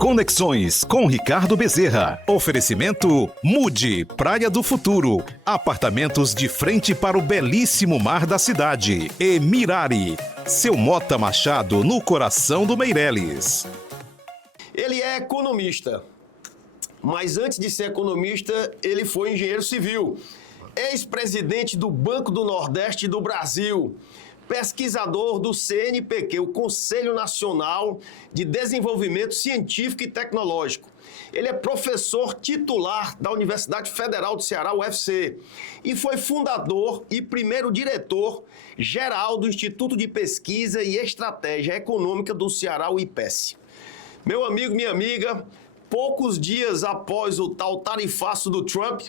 Conexões com Ricardo Bezerra. Oferecimento Mude, Praia do Futuro. Apartamentos de frente para o belíssimo mar da cidade. E Mirari, seu Mota Machado no coração do Meireles. Ele é economista, mas antes de ser economista, ele foi engenheiro civil. Ex-presidente do Banco do Nordeste do Brasil. Pesquisador do CNPq, o Conselho Nacional de Desenvolvimento Científico e Tecnológico. Ele é professor titular da Universidade Federal do Ceará, UFC, e foi fundador e primeiro diretor-geral do Instituto de Pesquisa e Estratégia Econômica do Ceará, o IPES. Meu amigo, minha amiga, poucos dias após o tal tarifaço do Trump,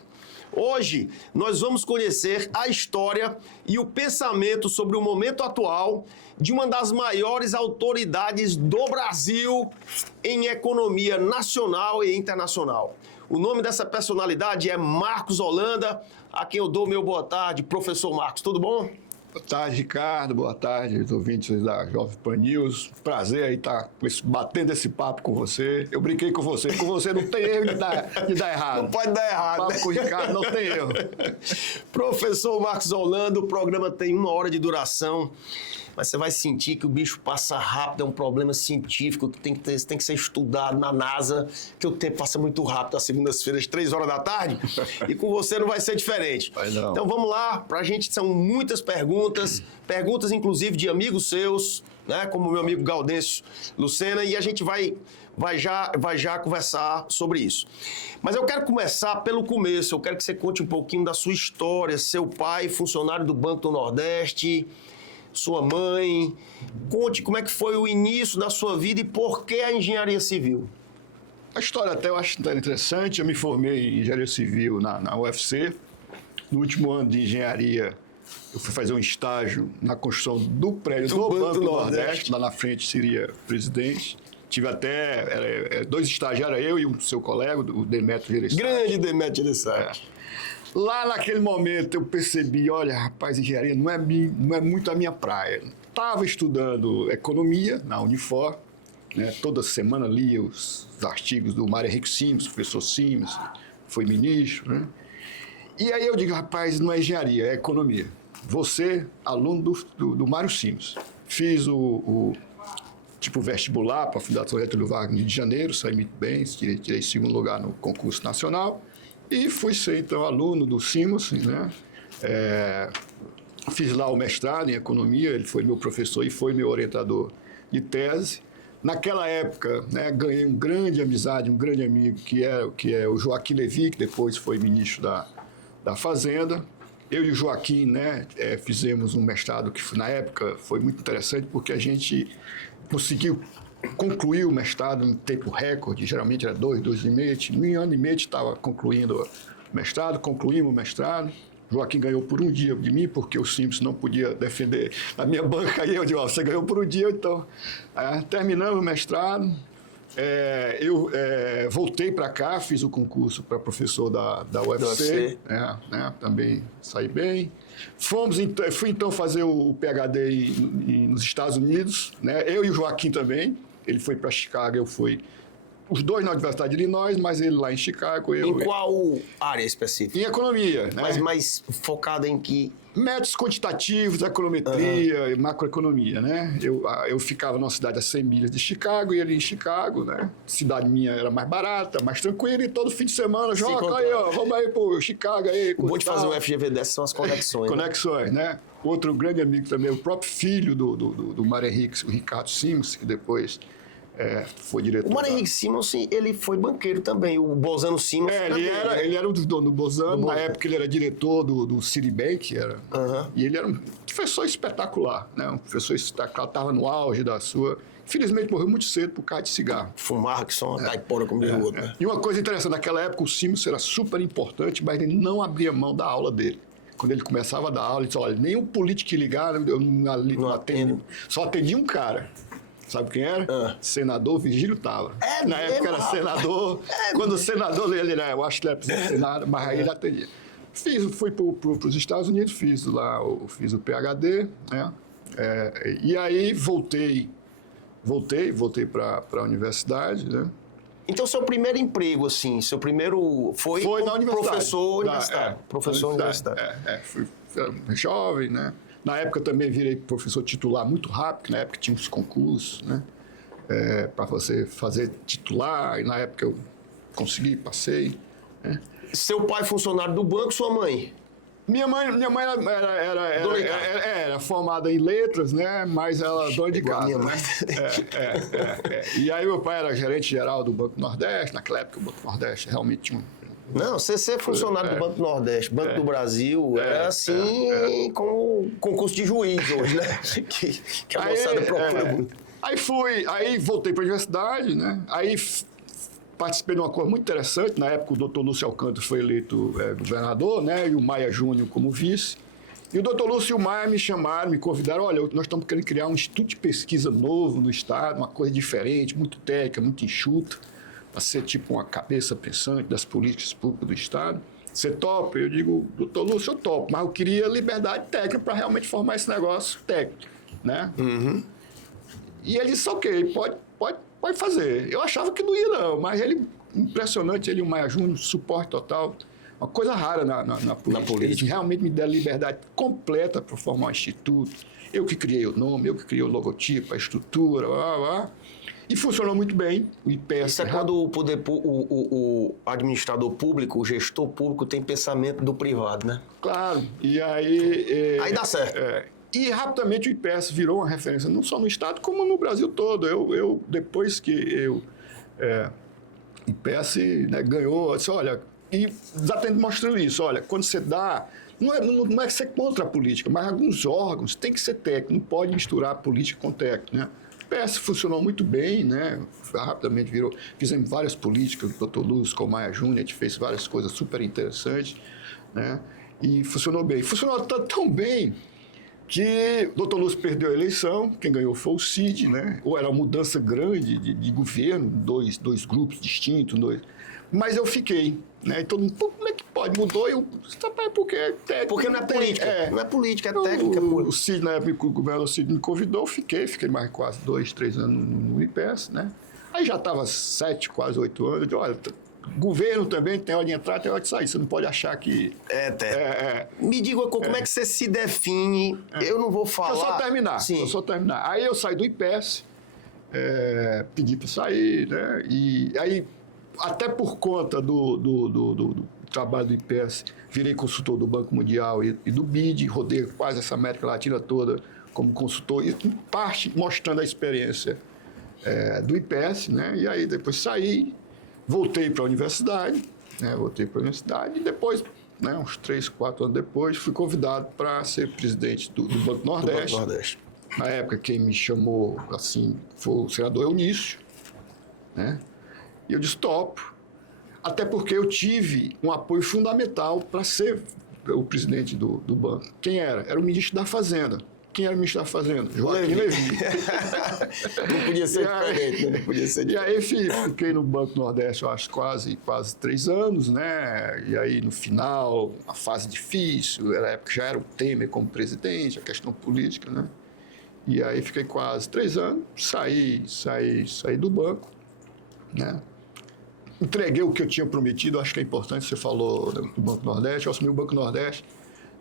hoje nós vamos conhecer a história e o pensamento sobre o momento atual de uma das maiores autoridades do Brasil em economia nacional e internacional. O nome dessa personalidade é Marcos Holanda, a quem eu dou meu boa tarde. Professor Marcos, tudo bom? Boa tarde, Ricardo. Boa tarde, os ouvintes da Jovem Pan News. Prazer aí estar batendo esse papo com você. Eu brinquei com você. Com você não tem erro de dar errado. Não pode dar errado, papo, né? Com o Ricardo não tem erro. Professor Marcos Holanda, o programa tem 1 hora de duração, mas você vai sentir que o bicho passa rápido, é um problema científico que tem que ser estudado na NASA, que o tempo passa muito rápido às segundas-feiras, 3 horas da tarde, e com você não vai ser diferente. Então vamos lá, pra gente são muitas perguntas inclusive de amigos seus, né, como o meu amigo Gaudêncio Lucena, e a gente vai já conversar sobre isso. Mas eu quero começar pelo começo, eu quero que você conte um pouquinho da sua história, seu pai, funcionário do Banco do Nordeste, sua mãe. Conte como é que foi o início da sua vida e por que a engenharia civil. A história até eu acho interessante. Eu me formei em engenharia civil na UFC. No último ano de engenharia, eu fui fazer um estágio na construção do prédio do Banco do Nordeste. Lá na frente seria presidente. Tive até 2 estágios, era eu e o seu colega, o Demetrio Gereissati. Grande Demetrio Gereissati. Lá naquele momento eu percebi, olha, rapaz, engenharia não é muito a minha praia. Estava estudando economia na Unifor, né? Toda semana lia os artigos do Mário Henrique Simes, professor Simes, foi ministro, né? E aí eu digo, rapaz, não é engenharia, é economia. Você, aluno do Mário Simes. Fiz o vestibular para a Fundação Getúlio Vargas no Rio de Janeiro, saí muito bem, tirei 2º lugar no concurso nacional. E fui ser, então, aluno do Simos, né? Fiz lá o mestrado em economia, ele foi meu professor e foi meu orientador de tese. Naquela época, né, ganhei uma grande amizade, um grande amigo, que é o Joaquim Levy, que depois foi ministro da Fazenda. Eu e o Joaquim, né, fizemos um mestrado que, na época, foi muito interessante, porque a gente conseguiu concluir o mestrado em tempo recorde, geralmente era 2 e meio, em 1 ano e meio estava concluindo o mestrado, concluímos o mestrado. Joaquim ganhou por 1 dia de mim, porque o Simples não podia defender a minha banca, e eu digo, você ganhou por 1 dia, então. Terminamos o mestrado, eu voltei para cá, fiz o concurso para professor da UFC, né, também saí bem. Fui então fazer o PhD nos Estados Unidos, né, eu e o Joaquim também. Ele foi para Chicago, eu fui. Os 2 na Universidade de Illinois, mas ele lá em Chicago. Em qual área específica? Em economia, né? Mas mais focada em que? Métodos quantitativos, econometria, macroeconomia, né? Eu ficava numa cidade a 100 milhas de Chicago, e ele em Chicago, né? Cidade minha era mais barata, mais tranquila, e todo fim de semana, Joca, aí, ó, vamos aí pro Chicago aí. O bom de fazer um FGV dessa são as conexões. Conexões, né? Outro grande amigo também, o próprio filho do Mário Henrique, o Ricardo Simes, que depois foi diretor. O Mário Henrique Simes, ele foi banqueiro também, o Bozano Simes. Ele era um dos donos do Bozano. Na época ele era diretor do Citibank, e ele era um professor espetacular, né? Um professor espetacular, estava no auge da sua. Infelizmente morreu muito cedo por causa de cigarro. Fumava que só uma caipora como o outro. Né? E uma coisa interessante, naquela época o Simes era super importante, mas ele não abria mão da aula dele. Quando ele começava a dar aula, ele disse, olha, nem um político que ligar, eu não atendo. Só atendi um cara. Sabe quem era? Senador Virgílio Távora. Na época era senador. Quando o senador, ele era, eu acho que ele era presidente do Senado, mas aí ele atendia. Fui para os Estados Unidos, fiz o PhD, né? E aí voltei para a universidade, né? Então, seu primeiro emprego, assim, seu primeiro foi na universidade. Professor universitário. Professor universitário. Fui jovem, né? Na época também virei professor titular muito rápido, na época tinha uns concursos, né? Para você fazer titular, e na época eu consegui, passei. Né? Seu pai funcionário do banco, sua mãe? Minha mãe era formada em letras, né? Mas ela dona de Igual a casa. minha Né? mãe. E aí meu pai era gerente geral do Banco Nordeste, naquela época o Banco Nordeste realmente tinha Não, você ser funcionário do Banco Nordeste, Banco do Brasil, era assim como concurso de juiz hoje, né? que a moçada procura muito. Aí voltei para a universidade, né? Aí participei de uma coisa muito interessante. Na época, o doutor Lúcio Alcântara foi eleito governador, né? E o Maia Júnior como vice. E o doutor Lúcio e o Maia me chamaram, me convidaram. Olha, nós estamos querendo criar um instituto de pesquisa novo no Estado, uma coisa diferente, muito técnica, muito enxuta, para ser tipo uma cabeça pensante das políticas públicas do Estado. Você topa? Eu digo, doutor Lúcio, eu topo, mas eu queria liberdade técnica para realmente formar esse negócio técnico, né? Uhum. E ele disse, ok, pode fazer. Eu achava que não ia, não, mas ele, impressionante, ele e o Maia Júnior, suporte total, uma coisa rara na política. Eles realmente me deram liberdade completa para formar um instituto. Eu que criei o nome, eu que criei o logotipo, a estrutura, e funcionou muito bem. O IPES. Isso é quando o administrador público, o gestor público tem pensamento do privado, né? Claro. E aí... Aí dá certo. E rapidamente o IPES virou uma referência, não só no Estado, como no Brasil todo. Depois que o IPES, né, ganhou, eu disse, olha, e exatamente mostrando isso, olha, quando você dá, não é que você é contra a política, mas alguns órgãos tem que ser técnico, não pode misturar política com técnico, né? O IPES funcionou muito bem, né? Rapidamente virou, fizemos várias políticas, o Dr. Lúcio, com o Maia Júnior, a gente fez várias coisas super interessantes, né? E funcionou bem. Funcionou tão bem que o doutor Lúcio perdeu a eleição, quem ganhou foi o Cid, né? Ou era uma mudança grande de governo, dois grupos distintos, mas eu fiquei, né? E todo mundo, como é que pode? Mudou e eu, porque é técnico. Porque não é política, não é política, é técnica. O Cid, na época, o governador Cid me convidou, fiquei mais quase 2, 3 anos no IPES, né? Aí já estava 7, quase 8 anos, eu disse, olha, governo também tem hora de entrar, tem hora de sair. Você não pode achar que... Me diga como é que você se define. Eu não vou falar... Deixa eu só terminar. Aí eu saí do IPES, pedi para sair, né? E aí, até por conta do trabalho do IPES, virei consultor do Banco Mundial e do BID, rodei quase essa América Latina toda como consultor, e em parte mostrando a experiência do IPES, né? E aí depois saí, voltei para a universidade, né? E depois, né, uns 3, 4 anos depois, fui convidado para ser presidente do Banco Nordeste. Na época, quem me chamou, assim, foi o senador Eunício, né? E eu disse, topo. Até porque eu tive um apoio fundamental para ser o presidente do banco. Quem era? Era o ministro da Fazenda. Quem era o ministro da Fazenda? Joaquim Levy. Não podia ser diferente, não podia ser diferente. E aí fiquei no Banco Nordeste, eu acho, quase 3 anos, né? E aí, no final, uma fase difícil, na época já era o Temer como presidente, a questão política, né? E aí fiquei quase 3 anos, saí do banco, né? Entreguei o que eu tinha prometido, acho que é importante, você falou do Banco Nordeste, eu assumi o Banco Nordeste,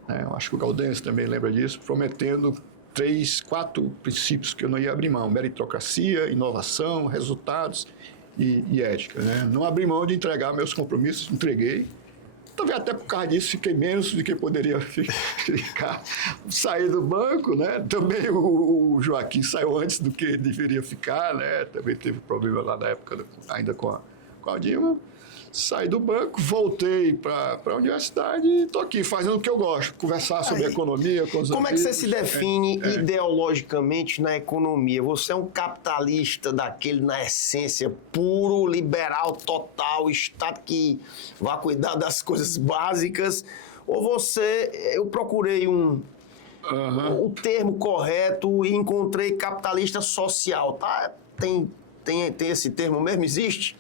né? Eu acho que o Galdense também lembra disso, prometendo 3, 4 princípios que eu não ia abrir mão: meritocracia, inovação, resultados e ética, né? Não abri mão de entregar meus compromissos, entreguei. Talvez até por causa disso fiquei menos do que poderia ficar. Saí do banco, né? Também o Joaquim saiu antes do que deveria ficar, né? Também teve problema lá na época, ainda com a Dilma. Saí do banco, voltei para a universidade e estou aqui fazendo o que eu gosto, conversar sobre economia com os amigos. Como é que você se define ideologicamente na economia? Você é um capitalista daquele, na essência, puro, liberal, total, Estado que vai cuidar das coisas básicas? Ou você... Eu procurei o termo correto e encontrei capitalista social, tá? Tem esse termo mesmo? Existe?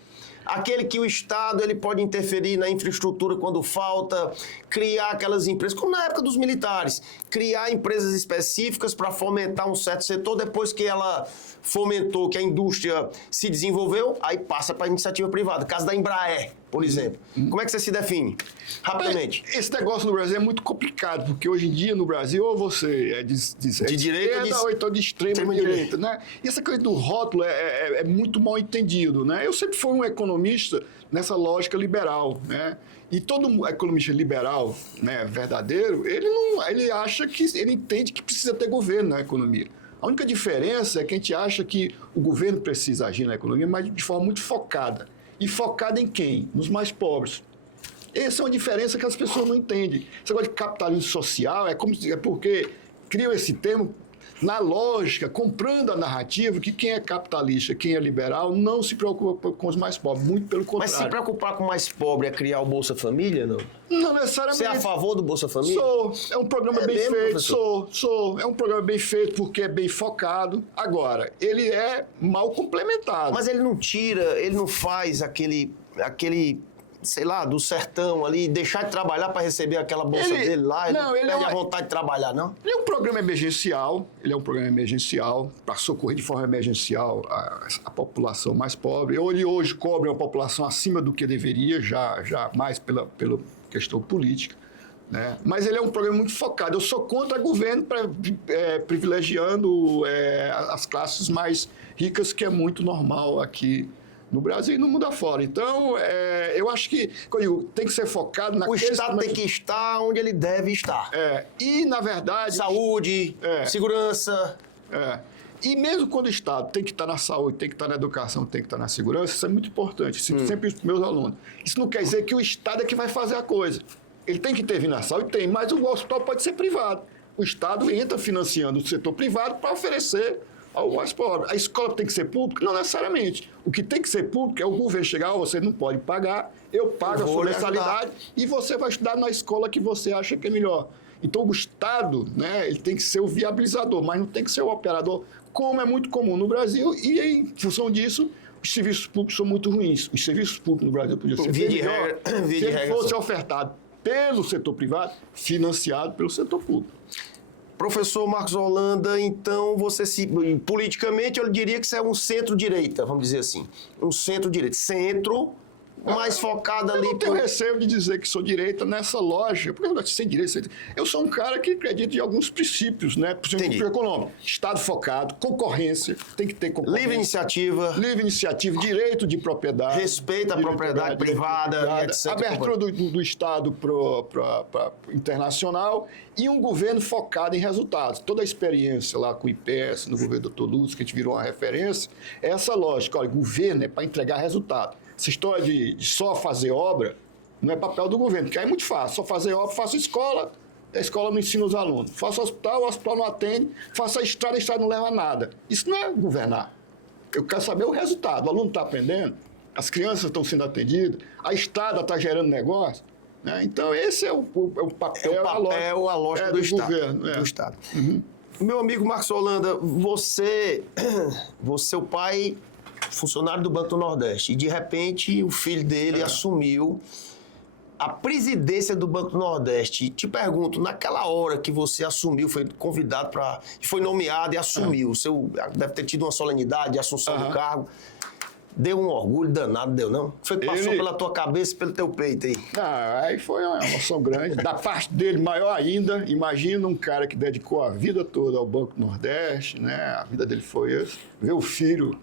aquele que o Estado ele pode interferir na infraestrutura quando falta, criar aquelas empresas, como na época dos militares, criar empresas específicas para fomentar um certo setor, depois que ela fomentou, que a indústria se desenvolveu, aí passa para a iniciativa privada. Caso da Embraer, por exemplo. Como é que você se define? Rapidamente. Esse negócio no Brasil é muito complicado, porque hoje em dia no Brasil, ou você é de direita ou então de extrema direita, né? E essa coisa do rótulo é muito mal entendido, né? Eu sempre fui um economista nessa lógica liberal, né? E todo economista liberal, né, verdadeiro, ele acha que, ele entende que precisa ter governo na economia. A única diferença é que a gente acha que o governo precisa agir na economia, mas de forma muito focada. E focada em quem? Nos mais pobres. Essa é uma diferença que as pessoas não entendem. Esse negócio de capitalismo social é porque criam esse termo na lógica, comprando a narrativa que quem é capitalista, quem é liberal, não se preocupa com os mais pobres, muito pelo contrário. Mas se preocupar com o mais pobre é criar o Bolsa Família, não? Não necessariamente. Você é a favor do Bolsa Família? Sou. É um programa bem mesmo, feito. professor? Sou. É um programa bem feito porque é bem focado. Agora, ele é mal complementado. Mas ele não tira, ele não faz aquele sei lá, do sertão ali, deixar de trabalhar para receber aquela bolsa dele lá, ele perde a vontade de trabalhar, não? Ele é um programa emergencial, para socorrer de forma emergencial a população mais pobre. Ele hoje cobre uma população acima do que deveria, já mais pela questão política, né? Mas ele é um programa muito focado. Eu sou contra governo privilegiando as classes mais ricas, que é muito normal aqui no Brasil e no mundo afora. Então, eu acho que tem que ser focado O Estado tem que estar onde ele deve estar. E, na verdade... Saúde, segurança... E mesmo quando o Estado tem que estar na saúde, tem que estar na educação, tem que estar na segurança, isso é muito importante. Sempre isso para os meus alunos. Isso não quer dizer que o Estado é que vai fazer a coisa. Ele tem que intervir na saúde, mas o hospital pode ser privado. O Estado entra financiando o setor privado para oferecer ao mais pobre. A escola tem que ser pública? Não necessariamente. O que tem que ser público é o governo chegar, você não pode pagar, eu pago a sua mensalidade e você vai estudar na escola que você acha que é melhor. Então, o Estado, né, ele tem que ser o viabilizador, mas não tem que ser o operador, como é muito comum no Brasil, e em função disso, os serviços públicos são muito ruins. Os serviços públicos no Brasil podiam ser melhor se ele fosse ofertado pelo setor privado, financiado pelo setor público. Professor Marcos Holanda, então politicamente eu diria que você é um centro-direita, vamos dizer assim. Um centro-direita. Centro, mais focado ali... Eu não tenho receio de dizer que sou direita nessa lógica, porque eu não sei direita. Eu sou um cara que acredita em alguns princípios, né? Princípio econômico. Estado focado, concorrência, tem que ter concorrência. Livre iniciativa, direito de propriedade. Respeito à propriedade privada, etc. Abertura do Estado para internacional e um governo focado em resultados. Toda a experiência lá com o IPES, no governo do Dr. Lúcio, que a gente virou uma referência, é essa lógica. Olha, governo é para entregar resultado. Essa história de só fazer obra não é papel do governo, porque aí é muito fácil. Só fazer obra, faço escola, a escola não ensina os alunos. Faço hospital, o hospital não atende. Faço a estrada não leva a nada. Isso não é governar. Eu quero saber o resultado. O aluno está aprendendo, as crianças estão sendo atendidas, a estrada está gerando negócio. Né? Então, esse é o papel, a lógica do Estado. Governo, do Estado. Meu amigo Marcos Holanda, seu pai... funcionário do Banco do Nordeste, e de repente o filho dele assumiu a presidência do Banco do Nordeste. Te pergunto, naquela hora que você assumiu, foi convidado foi nomeado e assumiu, deve ter tido uma solenidade de assunção do cargo, deu um orgulho danado, deu não? Foi que passou pela tua cabeça e pelo teu peito aí? Aí foi uma emoção grande, da parte dele maior ainda. Imagina um cara que dedicou a vida toda ao Banco do Nordeste, né? A vida dele foi essa, ver o filho...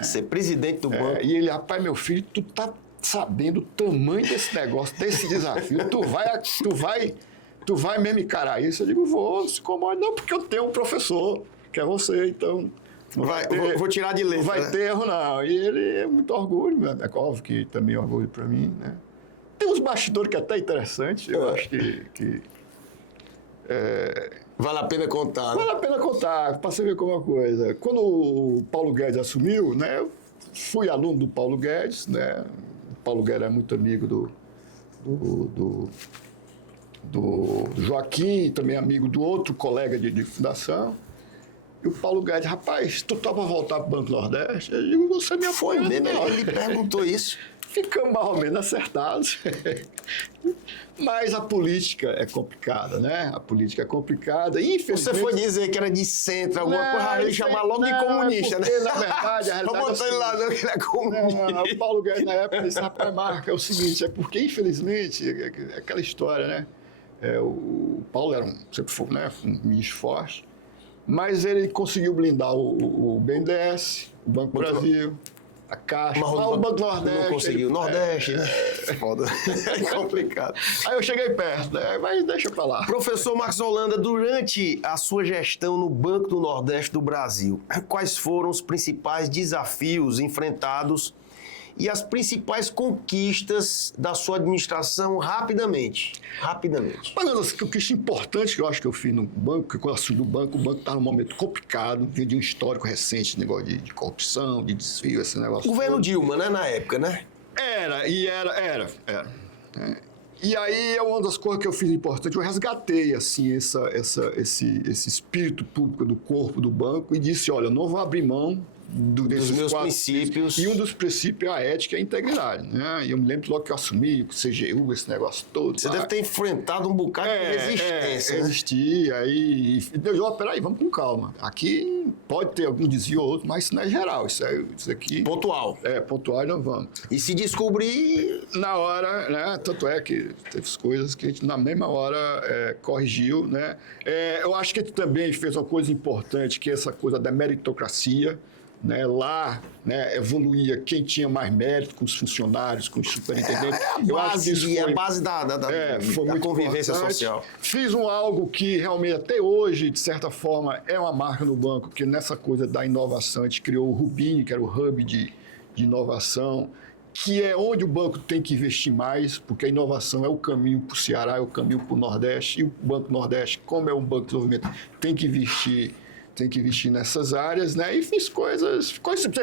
Ser presidente do banco. E ele, rapaz, meu filho, tu tá sabendo o tamanho desse negócio, desse desafio. Tu vai mesmo encarar isso? Eu digo, vou, se incomode. Não, porque eu tenho um professor, que é você, então... Vou tirar de letra. Não vai ter erro, não. E ele é muito orgulho, né? É óbvio que também é orgulho para mim, né? Tem uns bastidores que é até interessante, eu acho que vale a pena contar, né? Vale a pena contar, para você ver como é uma coisa. Quando o Paulo Guedes assumiu, né, eu fui aluno do Paulo Guedes, né? O Paulo Guedes é muito amigo do Joaquim, também amigo do outro colega de fundação. E o Paulo Guedes, rapaz, tu topa voltar para o Banco do Nordeste? Eu digo, você me apoia. Foi mesmo, ele perguntou isso. ficamos mais ou menos acertados. Mas a política é complicada, né? A política é complicada. Infelizmente... Você foi dizer que era de centro, alguma coisa, ele chamar logo de comunista, porque, né? Na verdade, a realidade Vamos botar ele lá, não, que ele é comunista. Não, o Paulo Guedes, na época, disse, rapaz, Marca, é o seguinte, é porque, infelizmente, é aquela história, né? O Paulo era sempre foi, né, um ministro forte, mas ele conseguiu blindar o BNDES, o Banco do Brasil, a Caixa, mas o Banco Nordeste. Não conseguiu. Nordeste, né? Foda. É complicado. Aí eu cheguei perto, né? Mas deixa pra lá. Professor Marcos Holanda, durante a sua gestão no Banco do Nordeste do Brasil, quais foram os principais desafios enfrentados e as principais conquistas da sua administração rapidamente? Mas uma das conquistas importantes que eu acho que eu fiz no banco, que quando eu assumi o banco estava num momento complicado, vinha de um histórico recente, negócio de corrupção, de desvio, esse negócio. Governo todo. Dilma, né, na época, né? Era. E aí é uma das coisas que eu fiz importante, eu resgatei assim, esse espírito público do corpo do banco e disse, olha, eu não vou abrir mão dos meus princípios. E um dos princípios é a ética e a integridade, né? E eu me lembro logo que eu assumi o CGU, esse negócio todo. Você deve ter enfrentado um bocado de resistência. Existia, e eu peraí, vamos com calma. Aqui pode ter algum desvio ou outro, mas isso não é geral, isso aqui... Pontual. Pontual e não vamos. E se descobrir... Na hora, né? Tanto é que teve coisas que a gente, na mesma hora, corrigiu, né? Eu acho que a gente também fez uma coisa importante, que é essa coisa da meritocracia, né, lá, né, evoluía quem tinha mais mérito com os funcionários, com os superintendentes. A base da convivência social. Fiz algo que realmente até hoje, de certa forma, é uma marca no banco, que nessa coisa da inovação, a gente criou o Rubini, que era o hub de inovação, que é onde o banco tem que investir mais, porque a inovação é o caminho para o Ceará, é o caminho para o Nordeste, e o Banco Nordeste, como é um banco de desenvolvimento, tem que investir nessas áreas, né? E fiz coisas,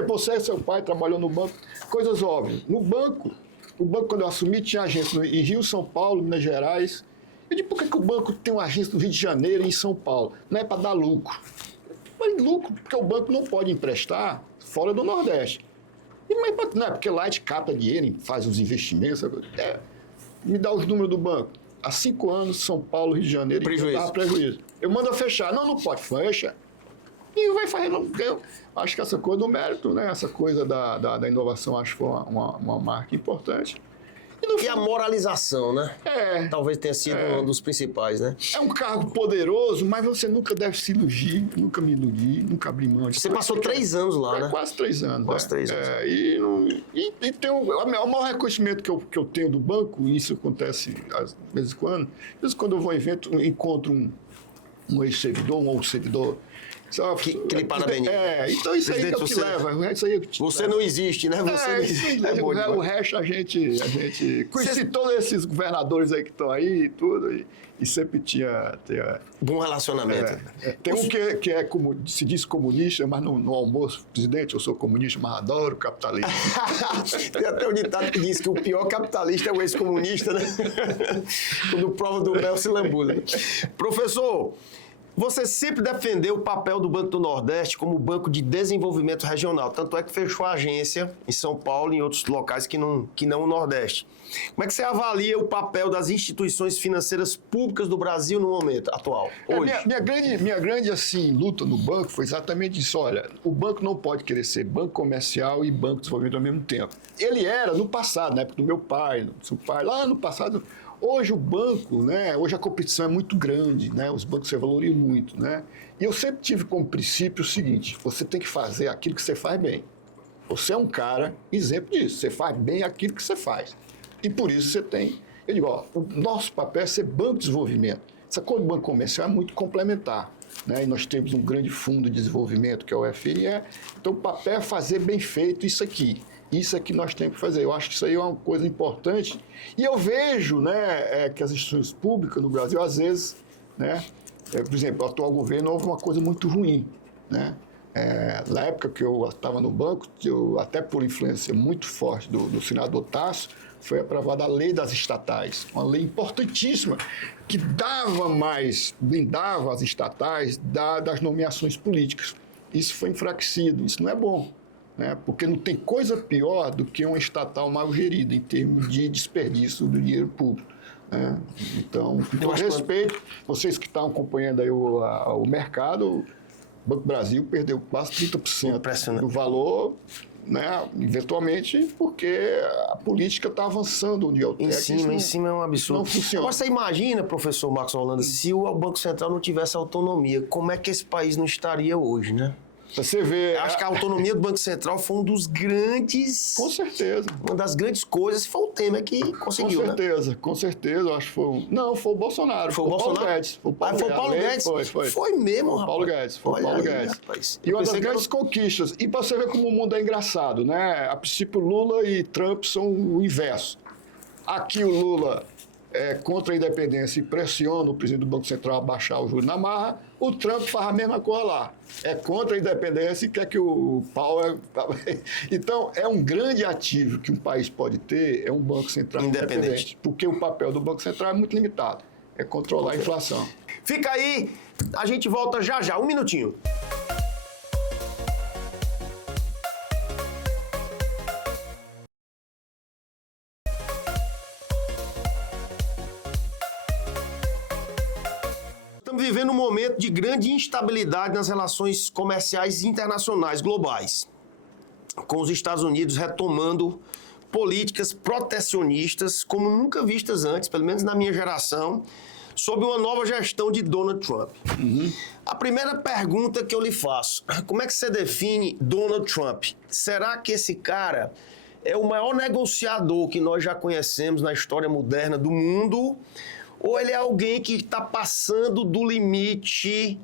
você, seu pai trabalhou no banco, coisas óbvias. No banco, o banco, quando eu assumi, tinha agência em Rio, São Paulo, Minas Gerais. Eu disse, por que o banco tem uma agência no Rio de Janeiro e em São Paulo? Não é para dar lucro. Mas lucro, porque o banco não pode emprestar fora do Nordeste. Mas não é porque lá a gente capta dinheiro, faz os investimentos. Me dá os números do banco. Há 5 anos, São Paulo, Rio de Janeiro, prejuízo. Eu mando fechar. Não pode, fecha. E vai fazendo. Eu acho que essa coisa do mérito, né? Essa coisa da inovação, acho que foi uma marca importante. E a moralização, né? Talvez tenha sido um dos principais, né? É um cargo poderoso, mas você nunca deve se iludir, nunca me iludi, nunca abri mão. Você passou 3 anos lá, né? Quase 3 anos. Quase 3 anos. E tem o maior reconhecimento que eu tenho do banco, e isso acontece às vezes quando eu vou a um evento, encontro um ex-servidor, um outro servidor. Que lhe parabeniza. Então isso aí é o que leva. Isso aí você não existe, né? Você não existe. O resto a gente conheci todos esses governadores aí que estão aí e tudo, e sempre tinha bom relacionamento. Tem um que é como se diz comunista, mas no almoço, presidente, eu sou comunista, mas adoro capitalismo. Tem até um ditado que diz que o pior capitalista é o ex-comunista, né? Quando prova do mel se lambuza. Professor, você sempre defendeu o papel do Banco do Nordeste como banco de desenvolvimento regional. Tanto é que fechou a agência em São Paulo e em outros locais que não o Nordeste. Como é que você avalia o papel das instituições financeiras públicas do Brasil no momento atual, hoje? Minha grande assim, luta no banco foi exatamente isso. Olha, o banco não pode querer ser banco comercial e banco de desenvolvimento ao mesmo tempo. Ele era no passado, na época do meu pai, do seu pai, lá no passado. Hoje o banco, né? Hoje a competição é muito grande, né? Os bancos se valorizam muito, né? E eu sempre tive como princípio o seguinte: você tem que fazer aquilo que você faz bem. Você é um cara exemplo disso. Você faz bem aquilo que você faz. E por isso você tem... Eu digo, o nosso papel é ser banco de desenvolvimento. Essa coisa do banco comercial é muito complementar, né? E nós temos um grande fundo de desenvolvimento, que é o FIE. Então o papel é fazer bem feito isso aqui. Isso é que nós temos que fazer. Eu acho que isso aí é uma coisa importante. E eu vejo, né, que as instituições públicas no Brasil, às vezes, né, por exemplo, o atual governo houve uma coisa muito ruim, né? Na época que eu estava no banco, até por influência muito forte do senador Tasso, foi aprovada a lei das estatais, uma lei importantíssima que blindava as estatais das nomeações políticas. Isso foi enfraquecido, isso não é bom. né? Porque não tem coisa pior do que uma estatal mal gerida em termos de desperdício do dinheiro público. Né? Então, com respeito, vocês que estão acompanhando aí o mercado, o Banco do Brasil perdeu quase 30% do valor, né? Eventualmente, porque a política está avançando o Unieltec. Em cima é um absurdo. Não funciona. Agora, você imagina, professor Marcos Holanda, se o Banco Central não tivesse autonomia, como é que esse país não estaria hoje, né? Você vê... Eu acho que a autonomia do Banco Central foi um dos grandes... Com certeza. Uma das grandes coisas, foi o Temer que conseguiu, com certeza, eu acho que foi Não, foi o Bolsonaro. Foi o Bolsonaro? Paulo Guedes. Foi o Paulo Guedes? Foi mesmo, rapaz. Paulo Guedes, foi o Paulo Guedes. Rapaz. E uma das grandes conquistas. E para você ver como o mundo é engraçado, né? A princípio, Lula e Trump são o inverso. Aqui o Lula é contra a independência e pressiona o presidente do Banco Central a baixar o juros na marra. O Trump faz a mesma coisa lá. É contra a independência e quer que o Powell... Então, é um grande ativo que um país pode ter, é um Banco Central independente. Porque o papel do Banco Central é muito limitado. É controlar a inflação. Fica aí, a gente volta já já. Um minutinho. Estamos vivendo um momento de grande instabilidade nas relações comerciais internacionais globais, com os Estados Unidos retomando políticas protecionistas como nunca vistas antes, pelo menos na minha geração, sob uma nova gestão de Donald Trump. A primeira pergunta que eu lhe faço, como é que você define Donald Trump? Será que esse cara é o maior negociador que nós já conhecemos na história moderna do mundo? Ou ele é alguém que está passando do limite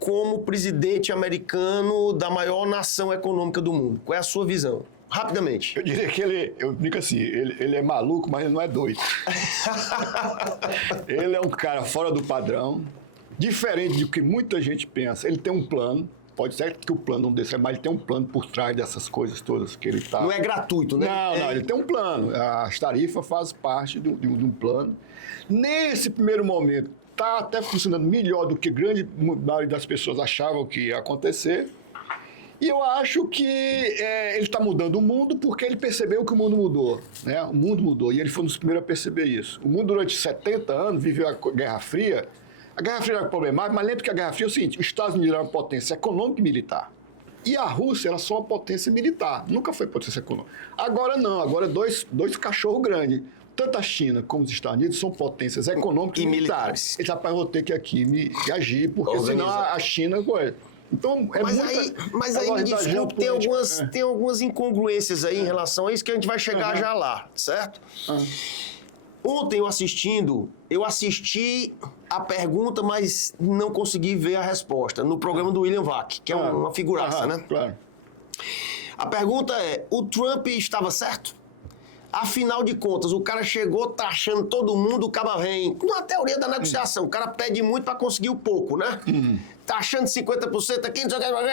como presidente americano da maior nação econômica do mundo? Qual é a sua visão? Rapidamente. Eu diria que eu digo assim, ele é maluco, mas ele não é doido. Ele é um cara fora do padrão, diferente do que muita gente pensa. Ele tem um plano. Pode ser que o plano não dê certo, mas ele tem um plano por trás dessas coisas todas que ele está... Não é gratuito, né? Não, ele tem um plano. As tarifas fazem parte de um plano. Nesse primeiro momento, está até funcionando melhor do que a grande maioria das pessoas achavam que ia acontecer. E eu acho que ele está mudando o mundo porque ele percebeu que o mundo mudou. Né? O mundo mudou e ele foi um dos primeiros a perceber isso. O mundo, durante 70 anos, viveu a Guerra Fria. A Guerra Fria era problemática, mas lembra que a Guerra Fria é o seguinte: os Estados Unidos eram uma potência econômica e militar. E a Rússia era só uma potência militar, nunca foi potência econômica. Agora não, agora dois cachorros grandes. Tanto a China como os Estados Unidos são potências econômicas e militares. Eles rapaz, vão ter que aqui me agir, porque senão a China... Então, mas aí me desculpe, tem algumas incongruências aí em relação a isso que a gente vai chegar já lá, certo? Ontem eu assisti a pergunta, mas não consegui ver a resposta no programa do William Vac, que é uma figuraça, né? Claro. A pergunta é, o Trump estava certo? Afinal de contas, o cara chegou taxando todo mundo, o cara vem... Na teoria da negociação, o cara pede muito para conseguir o pouco, né? Taxando 50% aqui,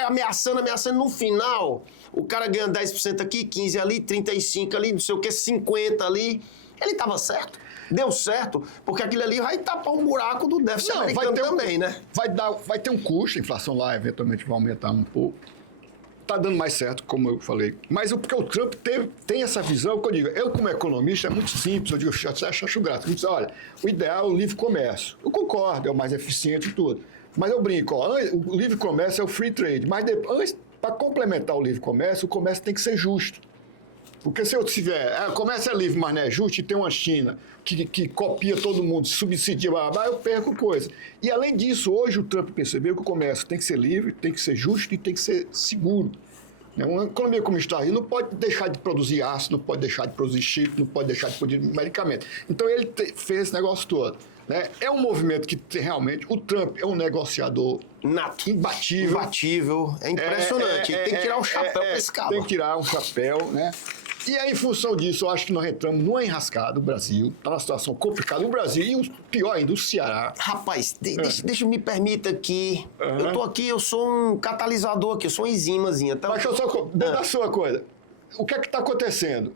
ameaçando. No final, o cara ganha 10% aqui, 15% ali, 35% ali, não sei o que, 50% ali. Ele estava certo. Deu certo, porque aquilo ali vai tapar um buraco do déficit americano também, né? Vai ter um custo, a inflação lá eventualmente vai aumentar um pouco. Está dando mais certo, como eu falei. Mas porque o Trump tem essa visão, que eu digo, eu como economista é muito simples, eu digo, eu acho grato. Eu digo, olha, o ideal é o livre comércio. Eu concordo, é o mais eficiente e tudo. Mas eu brinco, o livre comércio é o free trade. Mas antes, para complementar o livre comércio, o comércio tem que ser justo. Porque se eu tiver, o comércio é livre, mas não é justo, e tem uma China que copia todo mundo, subsidia, eu perco coisa. E além disso, hoje o Trump percebeu que o comércio tem que ser livre, tem que ser justo e tem que ser seguro. Uma economia como está aí não pode deixar de produzir aço, não pode deixar de produzir chip, não pode deixar de produzir medicamento. Então ele fez esse negócio todo. Né? É um movimento que realmente, o Trump é um negociador nato, imbatível. É impressionante. Tem que tirar o chapéu para esse cara. Tem que tirar um chapéu, né? E aí, em função disso, eu acho que nós entramos numa enrascada, o Brasil, está numa situação complicada. O Brasil e, pior ainda, o Ceará. Rapaz, deixa me permita aqui. Eu tô aqui, eu sou um catalisador aqui, eu sou uma enzimazinha. Tá? Mas deixa eu só, dentro da sua coisa, o que é que está acontecendo?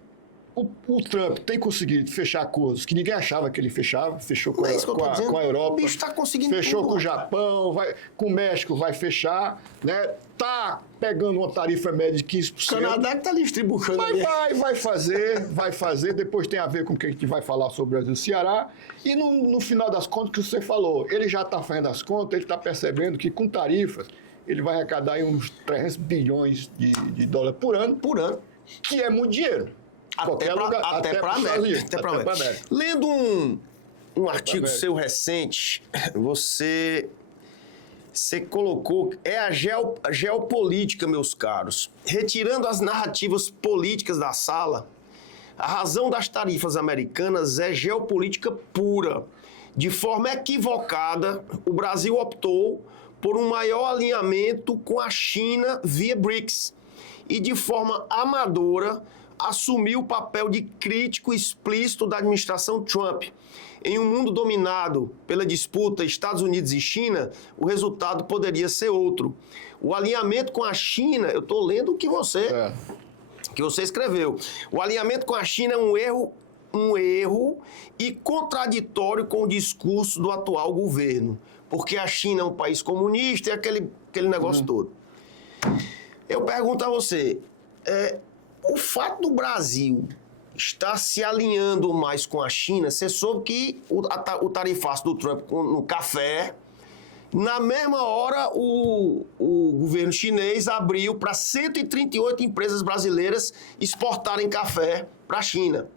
o Trump tem conseguido fechar acordos que ninguém achava que ele fechava, fechou com, com a Europa, o bicho tá conseguindo fechou tudo, com o Japão, com o México vai fechar, né? Tá pegando uma tarifa média de 15%. O Canadá que tá distribuindo. Vai fazer, depois tem a ver com o que a gente vai falar sobre o Brasil e o Ceará, e no final das contas que você falou, ele já está fazendo as contas, ele está percebendo que com tarifas ele vai arrecadar aí uns 300 bilhões de dólares por ano, que é muito dinheiro. Até para a América. Lendo um artigo seu recente, você colocou, a geopolítica, meus caros. Retirando as narrativas políticas da sala, a razão das tarifas americanas é geopolítica pura. De forma equivocada, o Brasil optou por um maior alinhamento com a China via BRICS e, de forma amadora, assumiu o papel de crítico explícito da administração Trump. Em um mundo dominado pela disputa Estados Unidos e China, o resultado poderia ser outro. O alinhamento com a China, eu estou lendo o que você escreveu. O alinhamento com a China é um erro e contraditório com o discurso do atual governo, porque a China é um país comunista e aquele negócio todo. Eu pergunto a você, o fato do Brasil estar se alinhando mais com a China, você soube que o tarifaço do Trump no café, na mesma hora o governo chinês abriu para 138 empresas brasileiras exportarem café para a China.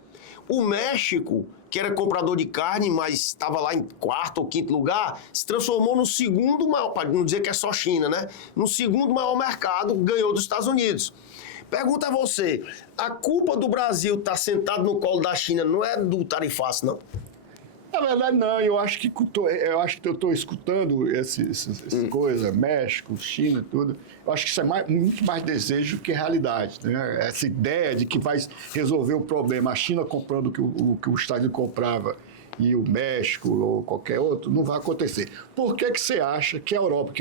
O México, que era comprador de carne, mas estava lá em quarto ou quinto lugar, se transformou no segundo maior, para não dizer que é só China, né? No segundo maior mercado, ganhou dos Estados Unidos. Pergunta a você, a culpa do Brasil estar sentado no colo da China não é do tarifaço, não? Na verdade, não. Eu acho que eu estou escutando essas coisas, México, China, tudo. Eu acho que isso é muito mais desejo que realidade, né? Essa ideia de que vai resolver o problema, a China comprando o que o Estados Unidos comprava e o México ou qualquer outro, não vai acontecer. Por que você acha que a Europa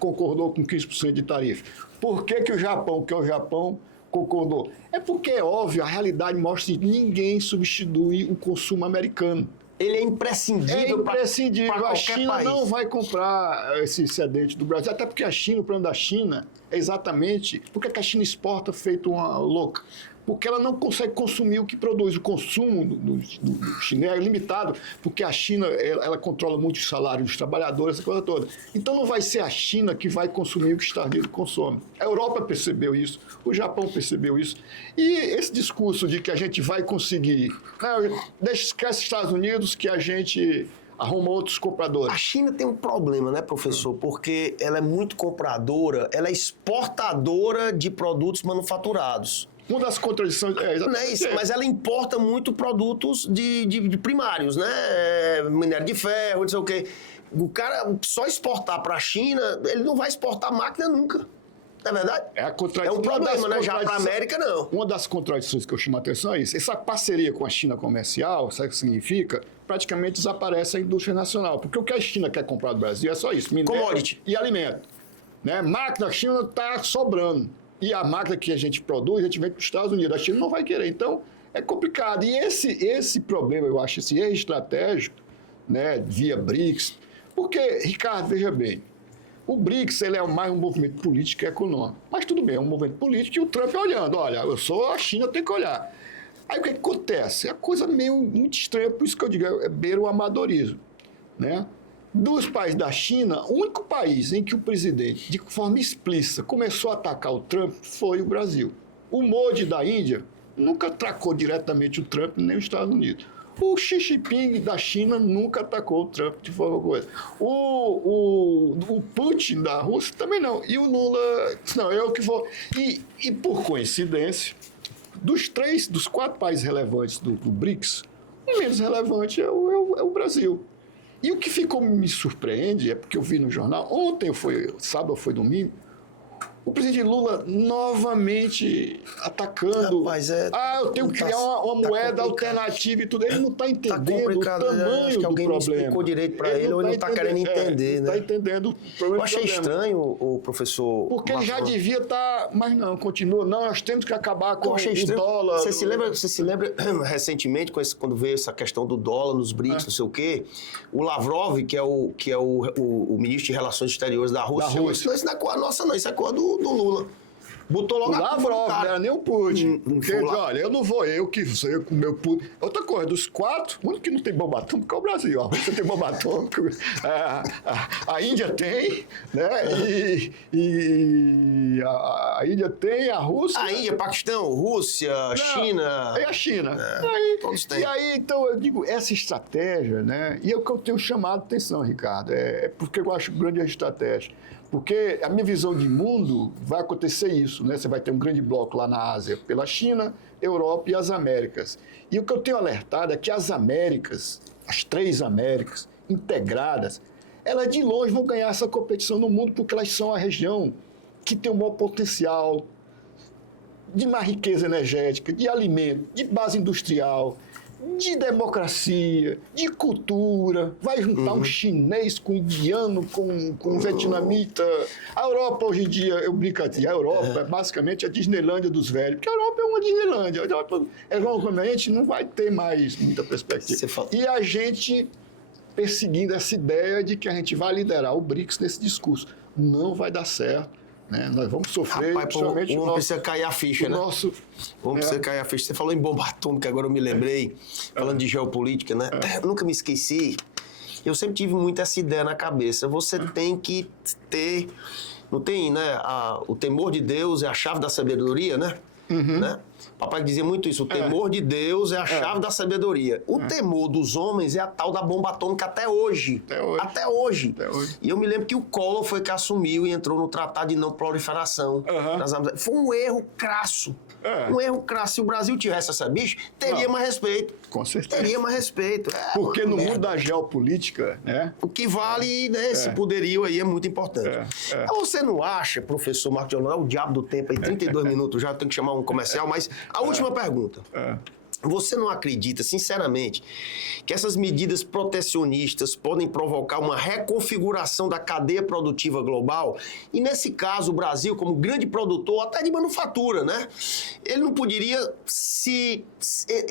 concordou com 15% de tarifa? Por que o Japão concordou? É porque, é óbvio, a realidade mostra que ninguém substitui o consumo americano. Ele é imprescindível para qualquer A China país. Não vai comprar esse excedente do Brasil, até porque o plano da China é exatamente... Por que a China exporta feito uma louca? Porque ela não consegue consumir o que produz. O consumo do chinês é limitado, porque a China ela controla muito os salários dos trabalhadores, essa coisa toda. Então não vai ser a China que vai consumir o que os Estados Unidos consomem. A Europa percebeu isso, o Japão percebeu isso. E esse discurso de que a gente vai conseguir... esquece os Estados Unidos que a gente arruma outros compradores. A China tem um problema, né, professor? Porque ela é muito compradora, ela é exportadora de produtos manufaturados. Uma das contradições Não é isso, mas ela importa muito produtos de primários, né? Minério de ferro, não sei o quê. O cara só exportar para a China, ele não vai exportar máquina nunca. Não é verdade? É um problema, né? Já para a América, não. Uma das contradições que eu chamo a atenção é isso. Essa parceria com a China comercial, sabe o que significa? Praticamente desaparece a indústria nacional. Porque o que a China quer comprar do Brasil é só isso. Minério commodity e alimento. Né? Máquina, a China está sobrando. E a máquina que a gente produz, a gente vende para os Estados Unidos. A China não vai querer. Então, é complicado. E esse problema, eu acho, esse erro estratégico, né, via BRICS, porque, Ricardo, veja bem, o BRICS ele é mais um movimento político e econômico. Mas tudo bem, é um movimento político e o Trump olhando. Olha, eu sou a China, eu tenho que olhar. Aí o que acontece? É coisa meio muito estranha, por isso que eu digo, é beira o amadorismo, né? Dos países da China, o único país em que o presidente, de forma explícita, começou a atacar o Trump foi o Brasil. O Modi da Índia nunca atacou diretamente o Trump, nem os Estados Unidos. O Xi Jinping da China nunca atacou o Trump de forma coisa. O Putin da Rússia também não. E o Lula, não, eu que vou... E por coincidência, dos 4 países relevantes do BRICS, o menos relevante é o Brasil. E o que me surpreende é porque eu vi no jornal, sábado ou foi domingo, O presidente Lula novamente atacando. Rapaz, eu tenho que criar uma moeda alternativa e tudo. Ele não está entendendo o tamanho acho que do alguém problema. não explicou direito para ele, ou ele não está querendo entender, Não né? está entendendo o problema. Eu achei estranho o professor... Porque ele já Marcos. devia estar... Mas não, continua. Não, nós temos que acabar com o dólar. Você se lembra recentemente, quando veio essa questão do dólar nos BRICS, não sei o quê, o Lavrov, que é o ministro de Relações Exteriores da Rússia, isso não é coisa nossa, não, isso é coisa do Lula. Botou logo o Lavrov, não era nem o Putin. Porque ele diz, olha, eu não vou, eu que sou eu com o meu Putin. Outra coisa, dos 4, o único que não tem bomba atômica é o Brasil. Ó. Você tem bomba atômica, a Índia tem, né? E a Índia tem, a Rússia... A Índia, Paquistão, Rússia, China... É a China. Todos têm. E aí, então, eu digo, essa estratégia, né? E é o que eu tenho chamado a atenção, Ricardo, é porque eu acho grande a estratégia. Porque a minha visão de mundo vai acontecer isso, né? Você vai ter um grande bloco lá na Ásia pela China, Europa e as Américas. E o que eu tenho alertado é que as Américas, as 3 Américas integradas, elas de longe vão ganhar essa competição no mundo porque elas são a região que tem o maior potencial de mais riqueza energética, de alimento, de base industrial, de democracia, de cultura, vai juntar um chinês com um indiano, com um vietnamita. A Europa, hoje em dia, eu brinco assim, a Europa é basicamente a Disneylândia dos velhos, porque a Europa é uma Disneylândia. A Europa, eventualmente, não vai ter mais muita perspectiva. E a gente perseguindo essa ideia de que a gente vai liderar o BRICS nesse discurso. Não vai dar certo. Né? Nós vamos sofrer, principalmente o nosso... precisa cair a ficha, né? Precisa cair a ficha. Você falou em bomba atômica, agora eu me lembrei, falando de geopolítica, né? Eu nunca me esqueci. Eu sempre tive muito essa ideia na cabeça. Você tem que ter... Não tem, né? O temor de Deus é a chave da sabedoria, né? Né? Papai dizia muito isso, o temor de Deus é a chave da sabedoria. O temor dos homens é a tal da bomba atômica até hoje. Até hoje. E eu me lembro que o Collor foi que assumiu e entrou no Tratado de Não Proliferação. Foi um erro crasso. Um erro crasso. Se o Brasil tivesse essa bicha, teria mais respeito. Com certeza. Teria mais respeito. Porque no mundo da geopolítica, né? O que vale, né, esse poderio aí é muito importante. Você não acha, professor Marcos de Holanda, o diabo do tempo aí, 32 minutos já, tenho que chamar um comercial, mas a última pergunta. Você não acredita, sinceramente, que essas medidas protecionistas podem provocar uma reconfiguração da cadeia produtiva global? E, nesse caso, o Brasil, como grande produtor, até de manufatura, né? Ele não poderia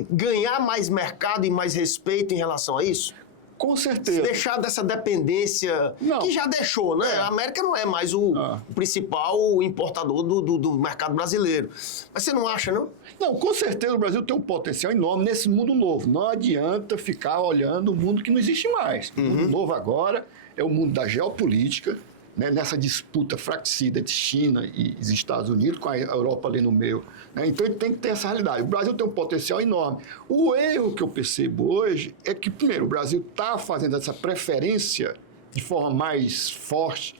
ganhar mais mercado e mais respeito em relação a isso? Com certeza. Deixar dessa dependência, que já deixou, né? A América não é mais o principal importador do mercado brasileiro. Mas você não acha, não? Não, com certeza o Brasil tem um potencial enorme nesse mundo novo. Não adianta ficar olhando o mundo que não existe mais. O mundo novo agora é o mundo da geopolítica, né, nessa disputa fratricida entre China e os Estados Unidos, com a Europa ali no meio. Né? Então, ele tem que ter essa realidade. O Brasil tem um potencial enorme. O erro que eu percebo hoje é que, primeiro, o Brasil está fazendo essa preferência de forma mais forte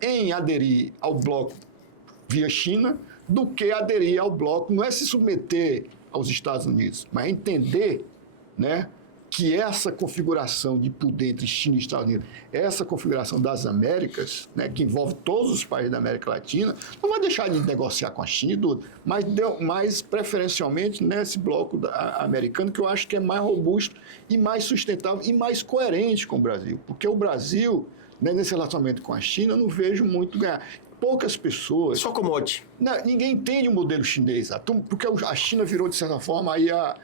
em aderir ao bloco via China do que aderir ao bloco, não é se submeter aos Estados Unidos, mas entender, né, que essa configuração de poder entre China e Estados Unidos, essa configuração das Américas, né, que envolve todos os países da América Latina, não vai deixar de negociar com a China e tudo, mas mais preferencialmente nesse bloco americano, que eu acho que é mais robusto e mais sustentável e mais coerente com o Brasil. Porque o Brasil, né, nesse relacionamento com a China, eu não vejo muito ganhar. Poucas pessoas... Só commodity. Ninguém entende o modelo chinês, porque a China virou, de certa forma, aí a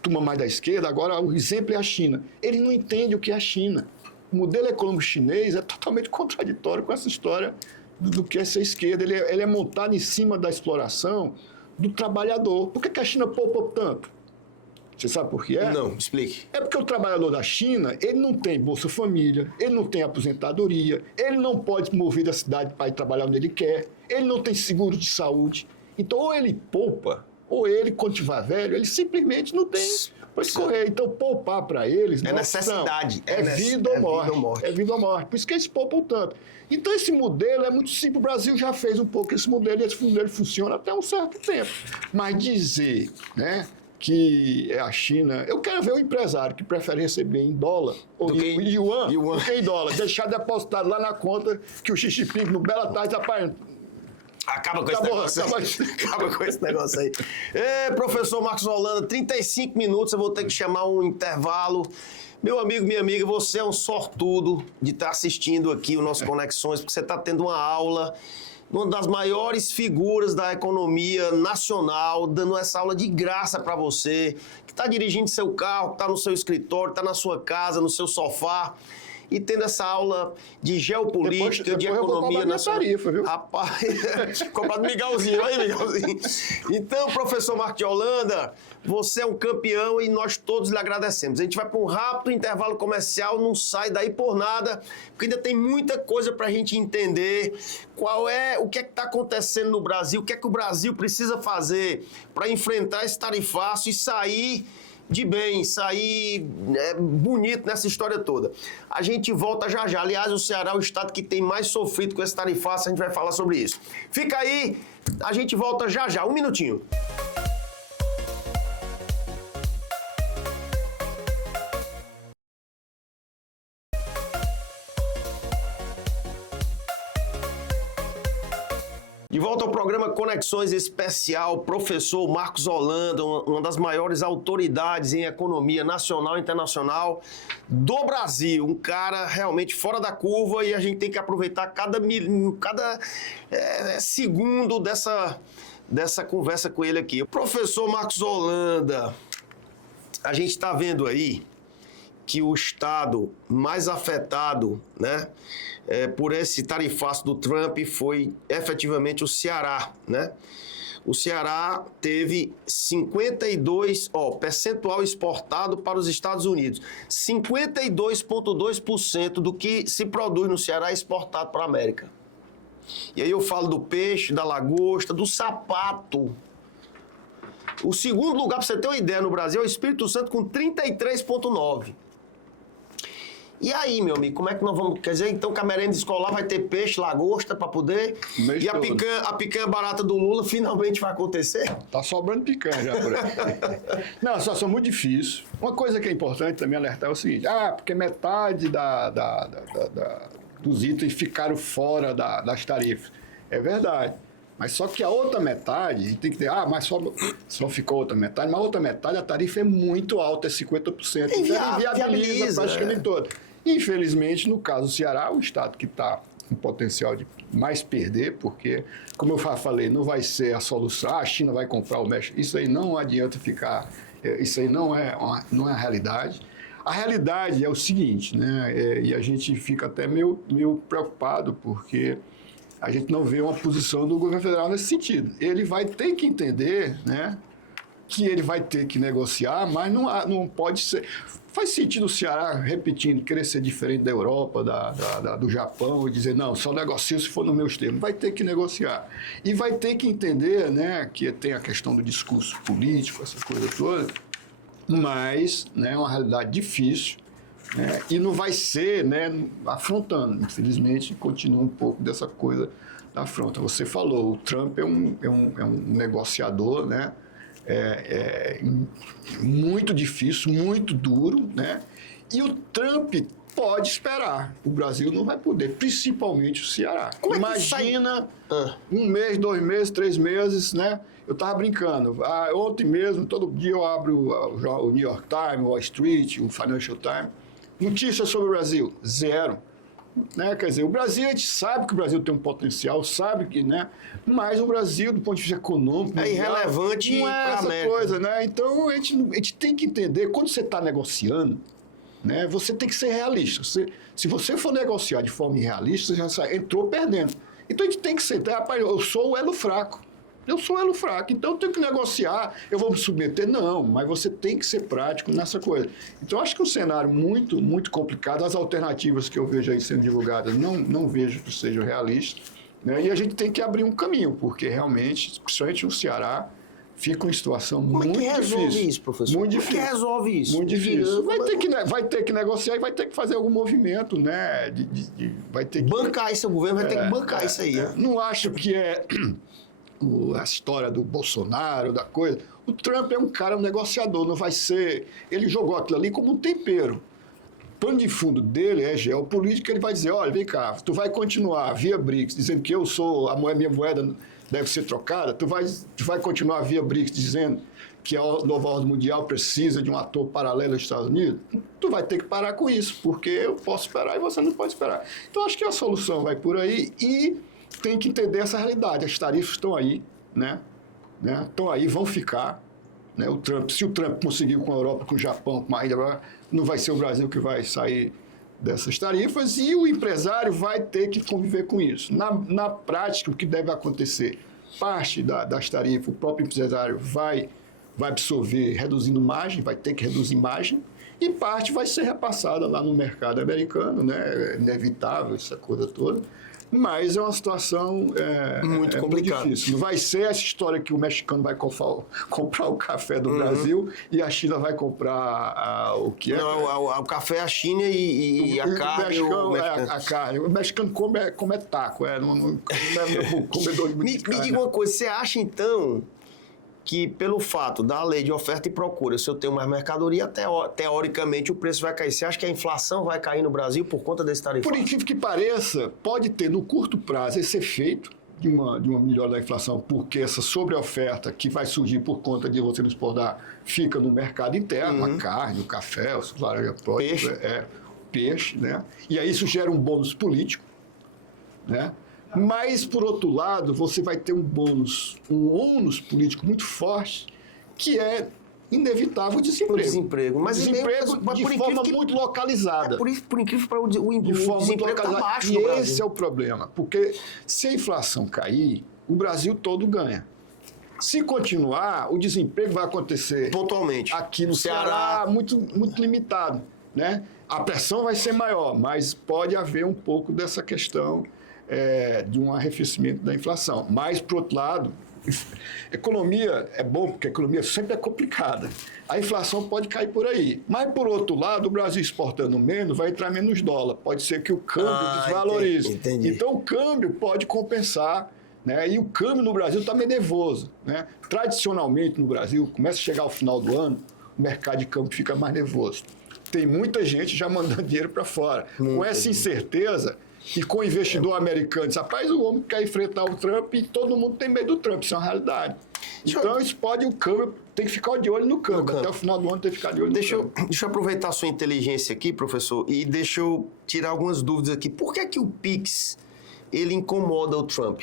turma mais da esquerda, agora o exemplo é a China. Ele não entende o que é a China. O modelo econômico chinês é totalmente contraditório com essa história do que é ser esquerda. Ele é montado em cima da exploração do trabalhador. Por que a China poupa tanto? Você sabe por que é? Não, explique. É porque o trabalhador da China, ele não tem Bolsa Família, ele não tem aposentadoria, ele não pode mover da cidade para ir trabalhar onde ele quer, ele não tem seguro de saúde. Então, ou ele poupa, ou ele, quando tiver velho, ele simplesmente não tem para escorrer. Então, poupar para eles... É necessidade. É vida ou morte. É vida ou morte. Por isso que eles poupam tanto. Então, esse modelo é muito simples. O Brasil já fez um pouco esse modelo, e esse modelo funciona até um certo tempo. Mas dizer, né, que é a China. Eu quero ver o empresário que prefere receber em dólar ou em yuan do que em dólar. Deixar depositado lá na conta que o Xi Jinping no Bela Tarde está. Acaba com esse negócio aí. Acaba com esse negócio aí. Professor Marcos Holanda, 35 minutos, eu vou ter que chamar um intervalo. Meu amigo, minha amiga, você é um sortudo de estar assistindo aqui o nosso Conexões, porque você está tendo uma aula de uma das maiores figuras da economia nacional, dando essa aula de graça para você, que está dirigindo seu carro, que está no seu escritório, está na sua casa, no seu sofá, e tendo essa aula de geopolítica, de economia nacional. Tarifa, viu? Rapaz, comprado Miguelzinho, aí, Miguelzinho. Então, professor Marcos de Holanda, você é um campeão e nós todos lhe agradecemos. A gente vai para um rápido intervalo comercial, não sai daí por nada, porque ainda tem muita coisa para a gente entender o que é que está acontecendo no Brasil, o que é que o Brasil precisa fazer para enfrentar esse tarifaço e sair de bem, sair bonito nessa história toda. A gente volta já já. Aliás, o Ceará é o estado que tem mais sofrido com esse tarifaço, a gente vai falar sobre isso. Fica aí, a gente volta já já. Um minutinho. De volta ao programa Conexões Especial, professor Marcos Holanda, uma das maiores autoridades em economia nacional e internacional do Brasil. Um cara realmente fora da curva e a gente tem que aproveitar cada segundo dessa conversa com ele aqui. Professor Marcos Holanda, a gente está vendo aí que o estado mais afetado, né, por esse tarifaço do Trump foi efetivamente o Ceará, né? O Ceará teve 52, percentual exportado para os Estados Unidos. 52,2% do que se produz no Ceará é exportado para a América. E aí eu falo do peixe, da lagosta, do sapato. O segundo lugar, para você ter uma ideia, no Brasil é o Espírito Santo com 33,9%. E aí, meu amigo, como é que nós vamos... Quer dizer, então, que a merenda escolar vai ter peixe, lagosta para poder... E a picanha barata do Lula finalmente vai acontecer? Tá sobrando picanha já por aí. Não, a situação é muito difícil. Uma coisa que é importante também alertar é o seguinte. Porque metade dos itens ficaram fora das tarifas. É verdade. Mas só que a outra metade, a gente tem que ter... mas só ficou outra metade. Mas a outra metade, a tarifa é muito alta, é 50%. Então, inviabiliza praticamente toda. Infelizmente, no caso do Ceará, o estado que está com potencial de mais perder, porque, como eu falei, não vai ser a solução, a China vai comprar o México, isso aí não adianta ficar, isso aí não é a realidade. A realidade é o seguinte, né, e a gente fica até meio preocupado, porque a gente não vê uma posição do governo federal nesse sentido. Ele vai ter que entender, né, que ele vai ter que negociar, mas não pode ser... Faz sentido o Ceará, repetindo, querer ser diferente da Europa, do Japão, e dizer, não, só negocio se for nos meus termos. Vai ter que negociar. E vai ter que entender, né, que tem a questão do discurso político, essa coisa toda, mas é uma realidade difícil, né, e não vai ser, né, afrontando. Infelizmente, continua um pouco dessa coisa da afronta. Você falou, o Trump é um negociador, né, muito difícil, muito duro, né? E o Trump pode esperar. O Brasil não vai poder, principalmente o Ceará. Imagina um mês, 2 meses, 3 meses, né? Eu estava brincando. Ontem mesmo, todo dia eu abro o New York Times, o Wall Street, o Financial Times. Notícias sobre o Brasil, 0. Né? Quer dizer, o Brasil, a gente sabe que o Brasil tem um potencial, sabe que, né? Mas o Brasil, do ponto de vista econômico... É irrelevante não é essa América. Coisa, né? Então, a gente tem que entender, quando você está negociando, né, você tem que ser realista. Se você for negociar de forma irrealista, você já entrou perdendo. Então, a gente tem que ser... Rapaz, eu sou o elo fraco. Então eu tenho que negociar, eu vou me submeter? Não, mas você tem que ser prático nessa coisa. Então eu acho que é um cenário muito, muito complicado. As alternativas que eu vejo aí sendo divulgadas, não vejo que sejam realistas, né? E a gente tem que abrir um caminho, porque realmente, principalmente no Ceará, fica uma situação muito difícil. Como é que resolve isso, professor? Muito difícil. Como é que resolve isso? Muito difícil. Vai ter que negociar e vai ter que fazer algum movimento, né? Vai ter que... Bancar esse governo, vai ter que bancar isso aí. Não acho que a história do Bolsonaro, da coisa. O Trump é um cara, um negociador, não vai ser... Ele jogou aquilo ali como um tempero. O pano de fundo dele é geopolítica, ele vai dizer, olha, vem cá, tu vai continuar via BRICS, dizendo que minha moeda deve ser trocada, tu vai continuar via BRICS dizendo que a nova ordem mundial precisa de um ator paralelo aos Estados Unidos, tu vai ter que parar com isso, porque eu posso esperar e você não pode esperar. Então, acho que a solução vai por aí e tem que entender essa realidade. As tarifas estão aí, né? Estão aí, vão ficar. Né? Se o Trump conseguiu com a Europa, com o Japão, com a Índia, não vai ser o Brasil que vai sair dessas tarifas e o empresário vai ter que conviver com isso. Na prática, o que deve acontecer? Parte das tarifas, o próprio empresário vai absorver reduzindo margem, vai ter que reduzir margem, e parte vai ser repassada lá no mercado americano, né? É inevitável essa coisa toda. Mas é uma situação muito complicada. Muito difícil. Não vai ser essa história que o mexicano vai comprar o café do Brasil e a China vai comprar o que é? Não, o café, a China e a carne. A carne. O mexicano come taco, não é comedor de Me diga uma coisa, você acha então que pelo fato da lei de oferta e procura, se eu tenho mais mercadoria, teoricamente o preço vai cair. Você acha que a inflação vai cair no Brasil por conta desse tarifário? Por incrível que pareça, pode ter no curto prazo esse efeito de uma melhora da inflação, porque essa sobreoferta que vai surgir por conta de você não exportar fica no mercado interno, a carne, o café, o laranja próprio, peixe, né? E aí isso gera um bônus político, né? Mas, por outro lado, você vai ter um ônus político muito forte, que é inevitável o desemprego. Mas desemprego de forma muito localizada. Por incrível que o desemprego está baixo no Brasil. Esse é o problema, porque se a inflação cair, o Brasil todo ganha. Se continuar, o desemprego vai acontecer pontualmente aqui no Ceará, muito, muito limitado, né? A pressão vai ser maior, mas pode haver um pouco dessa questão de um arrefecimento da inflação. Mas, por outro lado, economia é bom, porque a economia sempre é complicada. A inflação pode cair por aí. Mas, por outro lado, o Brasil exportando menos, vai entrar menos dólar. Pode ser que o câmbio desvalorize. Entendi. Então, o câmbio pode compensar, né? E o câmbio no Brasil está meio nervoso, né? Tradicionalmente, no Brasil, começa a chegar ao final do ano, o mercado de câmbio fica mais nervoso. Tem muita gente já mandando dinheiro para fora. Com essa incerteza... E com o investidor americano, diz, rapaz, o homem quer enfrentar o Trump e todo mundo tem medo do Trump, isso é uma realidade. Então, isso pode, o câmbio tem que ficar de olho no câmbio. Até o final do ano tem que ficar de olho no câmbio. Deixa eu aproveitar a sua inteligência aqui, professor, e deixa eu tirar algumas dúvidas aqui. Por que o Pix, ele incomoda o Trump?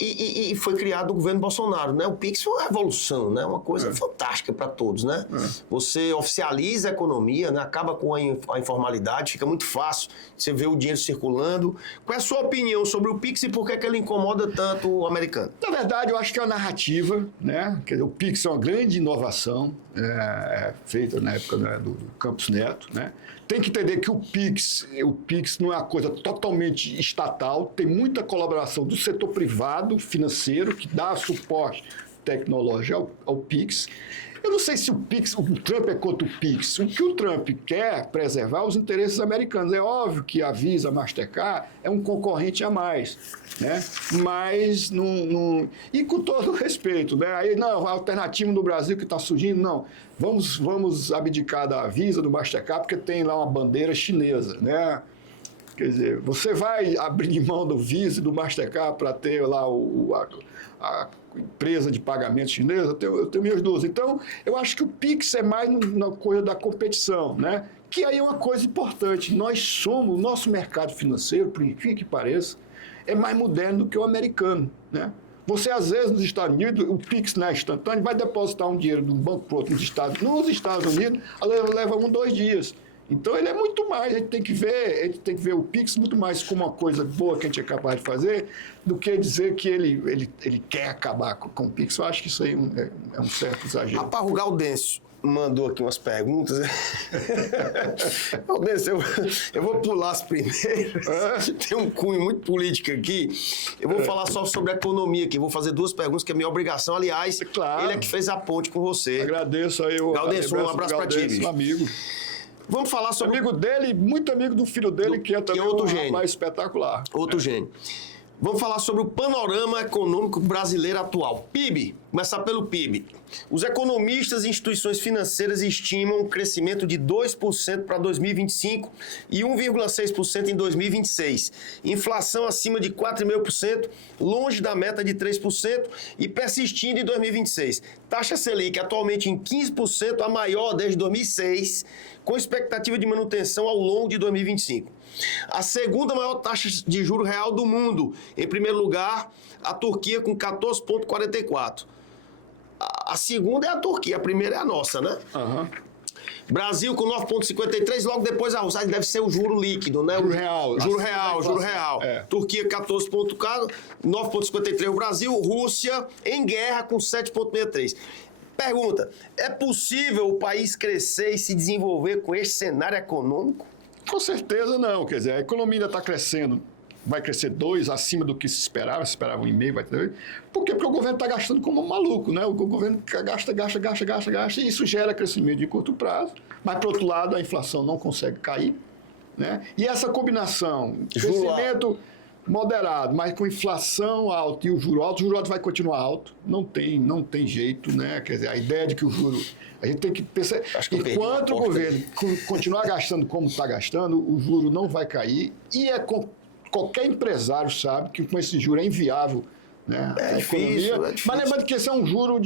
E foi criado o governo Bolsonaro, né? O Pix foi uma revolução, né? Uma coisa fantástica para todos, né? Você oficializa a economia, né? Acaba com a informalidade, fica muito fácil você ver o dinheiro circulando. Qual é a sua opinião sobre o Pix e por que ele incomoda tanto o americano? Na verdade, eu acho que é uma narrativa, né? Quer dizer, o Pix é uma grande inovação feita na época, né, do Campos Neto, né? Tem que entender que o Pix não é uma coisa totalmente estatal, tem muita colaboração do setor privado, financeiro, que dá suporte tecnológico ao Pix. Eu não sei se o Trump é contra o Pix. O que o Trump quer preservar os interesses americanos. É óbvio que a Visa, a Mastercard é um concorrente a mais, né? Mas não... E com todo respeito, né? Aí, não, a alternativa no Brasil que está surgindo, não. Vamos abdicar da Visa, do Mastercard, porque tem lá uma bandeira chinesa, né? Quer dizer, você vai abrir de mão do Visa e do Mastercard para ter lá a empresa de pagamento chinesa? Eu tenho minhas dúvidas. Então, eu acho que o Pix é mais na coisa da competição, né? Que aí é uma coisa importante. O nosso mercado financeiro, por incrível que pareça, é mais moderno do que o americano, né? Você, às vezes, nos Estados Unidos, o Pix não é instantâneo, vai depositar um dinheiro de um banco para outro nos Estados Unidos, leva 1-2 dias. Então, ele é muito mais, a gente tem que ver o Pix muito mais como uma coisa boa que a gente é capaz de fazer, do que dizer que ele quer acabar com o Pix. Eu acho que isso aí é um certo exagero. Rapaz, o Gaudêncio mandou aqui umas perguntas. Gaudêncio, eu vou pular as primeiras. Tem um cunho muito político aqui. Eu vou falar só sobre a economia aqui. Vou fazer 2 perguntas, que é minha obrigação. Aliás, claro. Ele é que fez a ponte com você. Agradeço aí. Gaudêncio, um abraço para ti, bicho. Amigo. Vamos falar sobre... Amigo dele, muito amigo do filho dele, que é também outro gênio. Mais espetacular. Outro gênio. Vamos falar sobre o panorama econômico brasileiro atual. PIB, começar pelo PIB. Os economistas e instituições financeiras estimam um crescimento de 2% para 2025 e 1,6% em 2026. Inflação acima de 4,5%, longe da meta de 3% e persistindo em 2026. Taxa Selic atualmente em 15%, a maior desde 2006, com expectativa de manutenção ao longo de 2025. A segunda maior taxa de juro real do mundo. Em primeiro lugar, a Turquia com 14,44%. A segunda é a Turquia, a primeira é a nossa, né? Uhum. Brasil com 9,53%, logo depois a Rússia deve ser o juro líquido, né? Juro real. Juro real. É. Turquia 9,53% o Brasil, Rússia em guerra com 7,63%. Pergunta, é possível o país crescer e se desenvolver com esse cenário econômico? Com certeza não, quer dizer, a economia ainda está crescendo, vai crescer 2% acima do que se esperava 1,5%, vai ter. Por quê? Porque o governo está gastando como um maluco, né? O governo gasta, e isso gera crescimento de curto prazo, mas, por outro lado, a inflação não consegue cair, né? E essa combinação, crescimento moderado, mas com inflação alta e o juro alto vai continuar alto, não tem jeito, né? Quer dizer, a ideia de que o juro... A gente tem que pensar, enquanto o governo continuar gastando como está gastando, o juro não vai cair e qualquer empresário sabe que com esse juro é inviável, né? É difícil. Mas lembrando que esse é um juro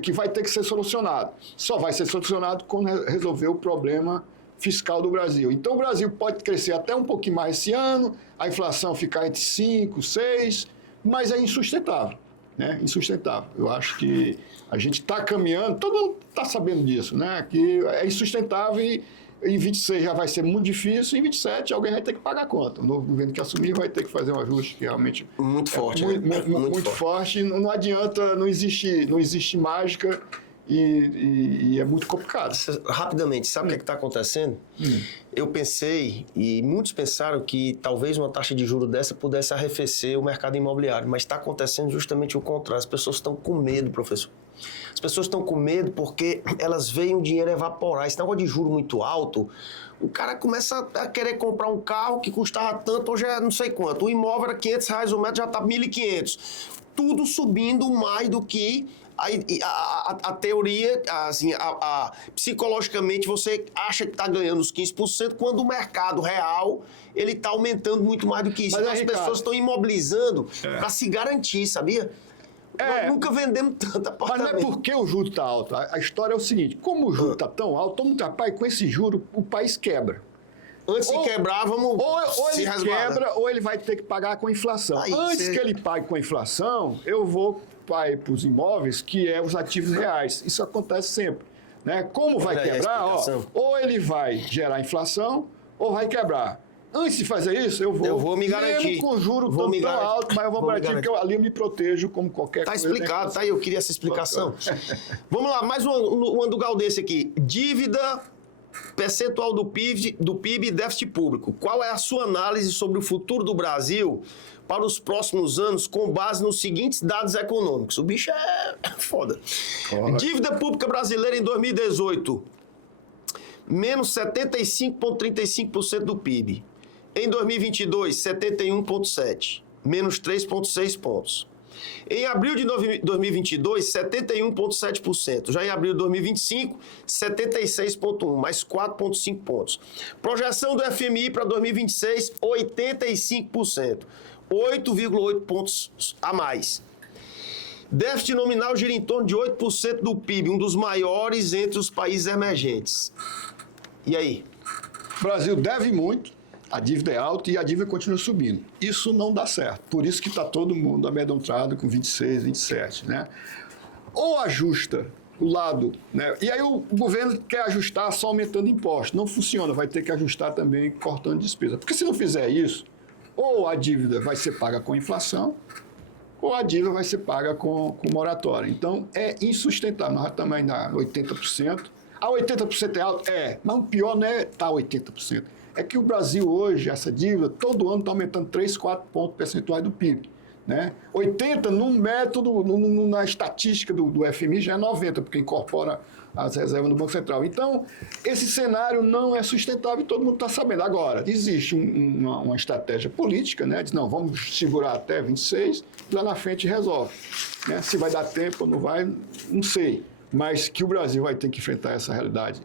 que vai ter que ser solucionado. Só vai ser solucionado quando resolver o problema fiscal do Brasil. Então o Brasil pode crescer até um pouquinho mais esse ano, a inflação ficar entre 5%, 6%, mas é insustentável. Né? Insustentável. Eu acho que a gente está caminhando, todo mundo está sabendo disso, né? Que é insustentável e em 26 já vai ser muito difícil, e em 27 alguém vai ter que pagar a conta. O novo governo que assumir vai ter que fazer um ajuste que realmente muito forte. Muito forte. Não adianta, não existe mágica e é muito complicado. Rapidamente, sabe o que está acontecendo? Eu pensei, e muitos pensaram que talvez uma taxa de juros dessa pudesse arrefecer o mercado imobiliário, mas está acontecendo justamente o contrário. As pessoas estão com medo, professor. As pessoas estão com medo porque elas veem o dinheiro evaporar. Esse negócio de juro muito alto, o cara começa a querer comprar um carro que custava tanto, hoje é não sei quanto. O imóvel era R$500 o metro, já está 1.500. Tudo subindo mais do que... A teoria, assim, psicologicamente, você acha que está ganhando os 15%, quando o mercado real ele está aumentando muito mais do que isso. Mas então, as pessoas estão imobilizando para se garantir, sabia? Nós nunca vendemos tanto apartamento. Mas não é porque o juro está alto. A história é o seguinte, como o juro está tão alto, todo mundo rapaz, com esse juro o país quebra. Antes de quebrar, vamos ou se ele resguardar. Quebra, ou ele vai ter que pagar com a inflação. Antes que ele pague com a inflação, eu vou para os imóveis, que é os ativos reais. Isso acontece sempre. Né? Como vai quebrar, ou ele vai gerar inflação, ou vai quebrar. Antes de fazer isso, eu vou me garantir. Mesmo com o juro tão alto, mas eu vou garantir, porque ali eu me protejo como qualquer coisa. Está explicado, tá aí, eu queria essa explicação. Vamos lá, mais uma do Galdêncio aqui. Dívida percentual do PIB e déficit público. Qual é a sua análise sobre o futuro do Brasil para os próximos anos com base nos seguintes dados econômicos? O bicho é foda. Dívida pública brasileira em 2018, menos 75,35% do PIB. Em 2022, 71,7%, menos 3,6 pontos. Em abril de 2022, 71,7%. Já em abril de 2025, 76,1%, mais 4,5 pontos. Projeção do FMI para 2026, 85%. 8,8 pontos a mais. Déficit nominal gira em torno de 8% do PIB, um dos maiores entre os países emergentes. E aí? O Brasil deve muito, a dívida é alta e a dívida continua subindo. Isso não dá certo. Por isso que está todo mundo amedrontado com 26, 27, né? Ou ajusta o lado, né? E aí o governo quer ajustar só aumentando impostos. Não funciona, vai ter que ajustar também cortando despesa. Porque se não fizer isso, ou a dívida vai ser paga com inflação, ou a dívida vai ser paga com moratória. Então, é insustentável. Nós estamos aí na 80%. A 80% é alto? É. Mas o pior não é estar 80%. É que o Brasil hoje, essa dívida, todo ano está aumentando 3, 4 pontos percentuais do PIB. né? 80 no método, na estatística do FMI já é 90, porque incorpora as reservas do Banco Central. Então, esse cenário não é sustentável e todo mundo está sabendo. Agora, existe uma estratégia política, né? Diz, não, vamos segurar até 26, e lá na frente resolve. Né? Se vai dar tempo ou não vai, não sei. Mas que o Brasil vai ter que enfrentar essa realidade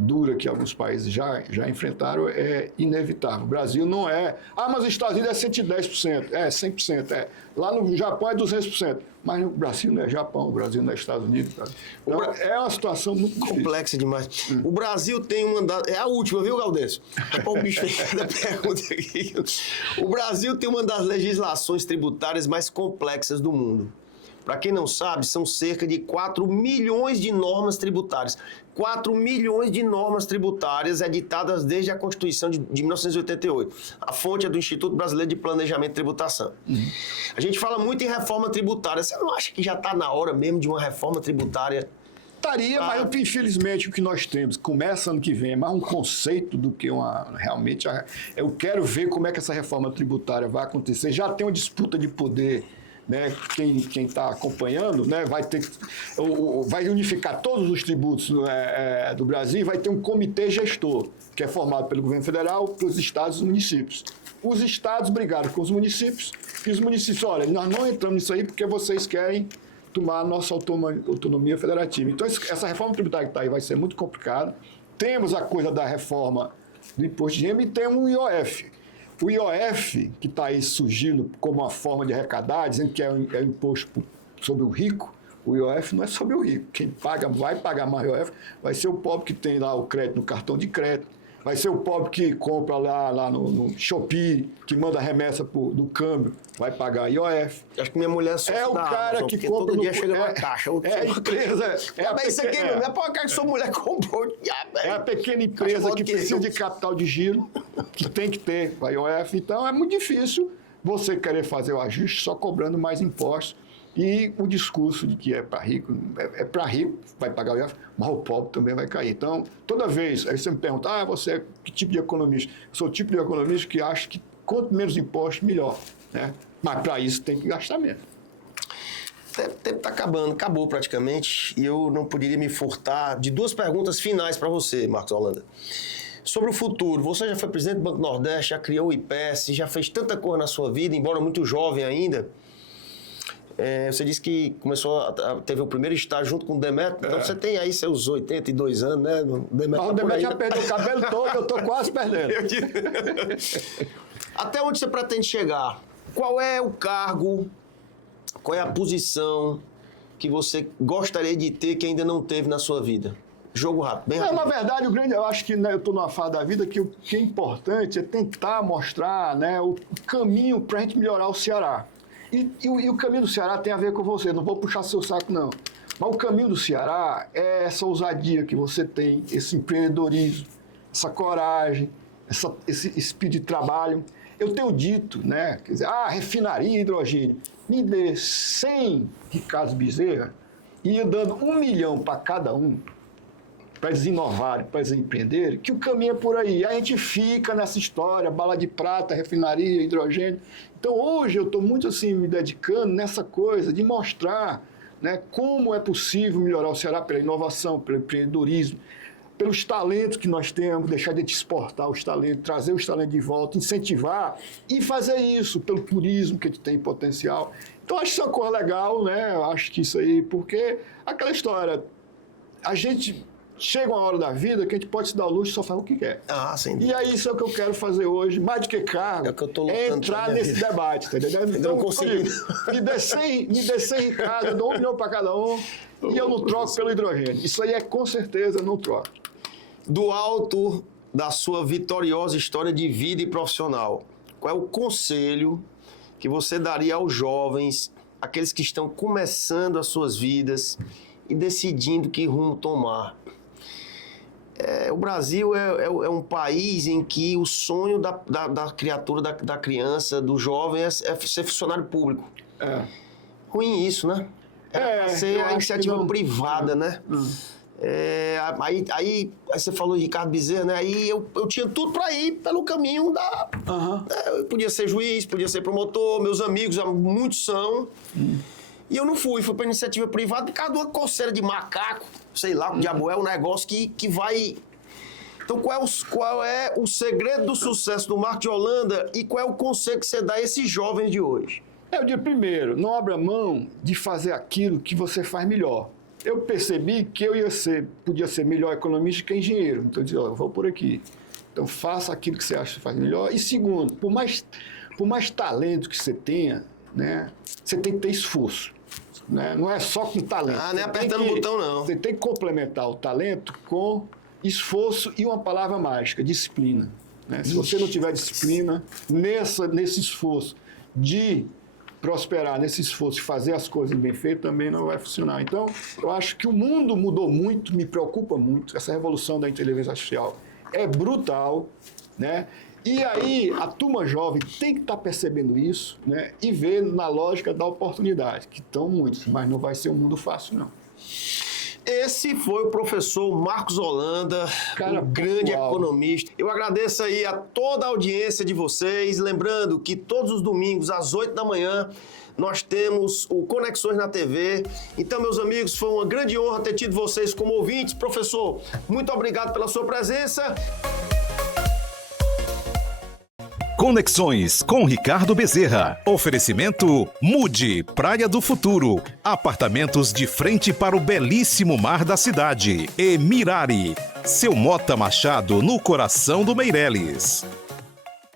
dura que alguns países já enfrentaram é inevitável. O Brasil não é... mas os Estados Unidos é 110%, 100%. Lá no Japão é 200%. Mas o Brasil não é Japão, o Brasil não é Estados Unidos. Cara. Então, é uma situação muito complexa demais. O Brasil tem uma das... É a última, viu, Galdêncio? O bicho fez cada pergunta aqui. O Brasil tem uma das legislações tributárias mais complexas do mundo. Para quem não sabe, são cerca de 4 milhões de normas tributárias. 4 milhões de normas tributárias editadas desde a Constituição de 1988. A fonte é do Instituto Brasileiro de Planejamento e Tributação. A gente fala muito em reforma tributária. Você não acha que já está na hora mesmo de uma reforma tributária? Estaria, mas infelizmente o que nós temos, começa ano que vem, é mais um conceito do que realmente... Eu quero ver como é que essa reforma tributária vai acontecer. Já tem uma disputa de poder... Né, quem está acompanhando, né, vai unificar todos os tributos do Brasil e vai ter um comitê gestor, que é formado pelo governo federal, pelos estados e municípios. Os estados brigaram com os municípios e os municípios, olha, nós não entramos nisso aí porque vocês querem tomar a nossa autonomia federativa. Então, essa reforma tributária que está aí vai ser muito complicada. Temos a coisa da reforma do imposto de renda e temos o IOF. O IOF, que está aí surgindo como uma forma de arrecadar, dizendo que é um imposto sobre o rico, o IOF não é sobre o rico. Quem vai pagar mais IOF vai ser o pobre que tem lá o crédito no cartão de crédito, vai ser o pobre que compra lá no Shopee, que manda remessa do câmbio, vai pagar IOF. Acho que minha mulher só o cara que compra todo dia chega numa caixa. É a empresa. Isso aqui não é para que sua mulher comprou. É a pequena empresa que precisa de capital de giro, que tem que ter a IOF. Então é muito difícil você querer fazer o ajuste só cobrando mais impostos. E o discurso de que é para rico, para rico, vai pagar o IOF, mas o pobre também vai cair. Então, toda vez, aí você me pergunta, você é que tipo de economista? Eu sou o tipo de economista que acha que quanto menos impostos, melhor. Né? Mas para isso tem que gastar menos. O tempo está acabando, acabou praticamente, e eu não poderia me furtar de 2 perguntas finais para você, Marcos Holanda. Sobre o futuro, você já foi presidente do Banco Nordeste, já criou o IPES, já fez tanta coisa na sua vida, embora muito jovem ainda. Você disse que teve o primeiro estágio junto com o Demetrio, então você tem aí seus 82 anos, né? O Demetrio já perdeu o cabelo todo, eu estou quase perdendo. Até onde você pretende chegar? Qual é o cargo, qual é a posição que você gostaria de ter que ainda não teve na sua vida? Jogo rápido, bem rápido. Na verdade, eu acho que eu estou numa fase da vida que o que é importante é tentar mostrar, né, o caminho para a gente melhorar o Ceará. E o caminho do Ceará tem a ver com você, não vou puxar seu saco, não. Mas o caminho do Ceará é essa ousadia que você tem, esse empreendedorismo, essa coragem, esse espírito de trabalho. Eu tenho dito, né, quer dizer, refinaria e hidrogênio. Me dê 100 Ricardo Bezerra e ia dando 1 milhão para cada um, para eles inovarem, para eles empreenderem, que o caminho é por aí. A gente fica nessa história, bala de prata, refinaria, hidrogênio. Então, hoje, eu estou muito assim, me dedicando nessa coisa de mostrar, né, como é possível melhorar o Ceará pela inovação, pelo empreendedorismo, pelos talentos que nós temos, deixar de exportar os talentos, trazer os talentos de volta, incentivar e fazer isso pelo turismo que a gente tem potencial. Então, acho isso uma coisa legal, né? Eu acho que isso aí, porque aquela história, a gente... Chega uma hora da vida que a gente pode se dar o luxo e só fazer o que quer. Sem dúvida. E aí, isso é o que eu quero fazer hoje, mais do que cargo, entrar nesse debate, tá entendendo? Então, não consegui. Me dê 100 Ricardo, eu dou 1 milhão para cada um e eu não troco pelo hidrogênio. Isso aí com certeza, não troco. Do alto da sua vitoriosa história de vida e profissional, qual é o conselho que você daria aos jovens, aqueles que estão começando as suas vidas e decidindo que rumo tomar? O Brasil é um país em que o sonho da criatura, da criança, do jovem é ser funcionário público. Ruim isso, né? Ser a iniciativa privada, né? Aí você falou de Ricardo Bezerra, né? Aí eu tinha tudo para ir pelo caminho da... Eu podia ser juiz, podia ser promotor, meus amigos, muitos são. E eu não fui para iniciativa privada por causa de uma coceira de macaco, sei lá, o diabo é um negócio que vai... Então, qual é o segredo do sucesso do Marcos de Holanda e qual é o conselho que você dá a esses jovens de hoje? Eu digo, primeiro, não abra mão de fazer aquilo que você faz melhor. Eu percebi que eu podia ser melhor economista que engenheiro. Então, eu disse, eu vou por aqui. Então, faça aquilo que você acha que faz melhor. E segundo, por mais talento que você tenha, né, você tem que ter esforço. Né? Não é só com talento. Não é apertando o botão, não. Você tem que complementar o talento com esforço e uma palavra mágica, disciplina. Né? Se você não tiver disciplina nesse esforço de prosperar, nesse esforço de fazer as coisas bem feitas, também não vai funcionar. Então, eu acho que o mundo mudou muito, me preocupa muito. Essa revolução da inteligência artificial é brutal, né? E aí, a turma jovem tem que estar percebendo isso, né? E ver na lógica da oportunidade, que estão muitos, mas não vai ser um mundo fácil, não. Esse foi o professor Marcos Holanda, um grande economista. Eu agradeço aí a toda a audiência de vocês. Lembrando que todos os domingos, às 8 da manhã, nós temos o Conexões na TV. Então, meus amigos, foi uma grande honra ter tido vocês como ouvintes. Professor, muito obrigado pela sua presença. Conexões com Ricardo Bezerra. Oferecimento Mude, Praia do Futuro. Apartamentos de frente para o belíssimo mar da cidade. E Mirari, seu Mota Machado no coração do Meireles.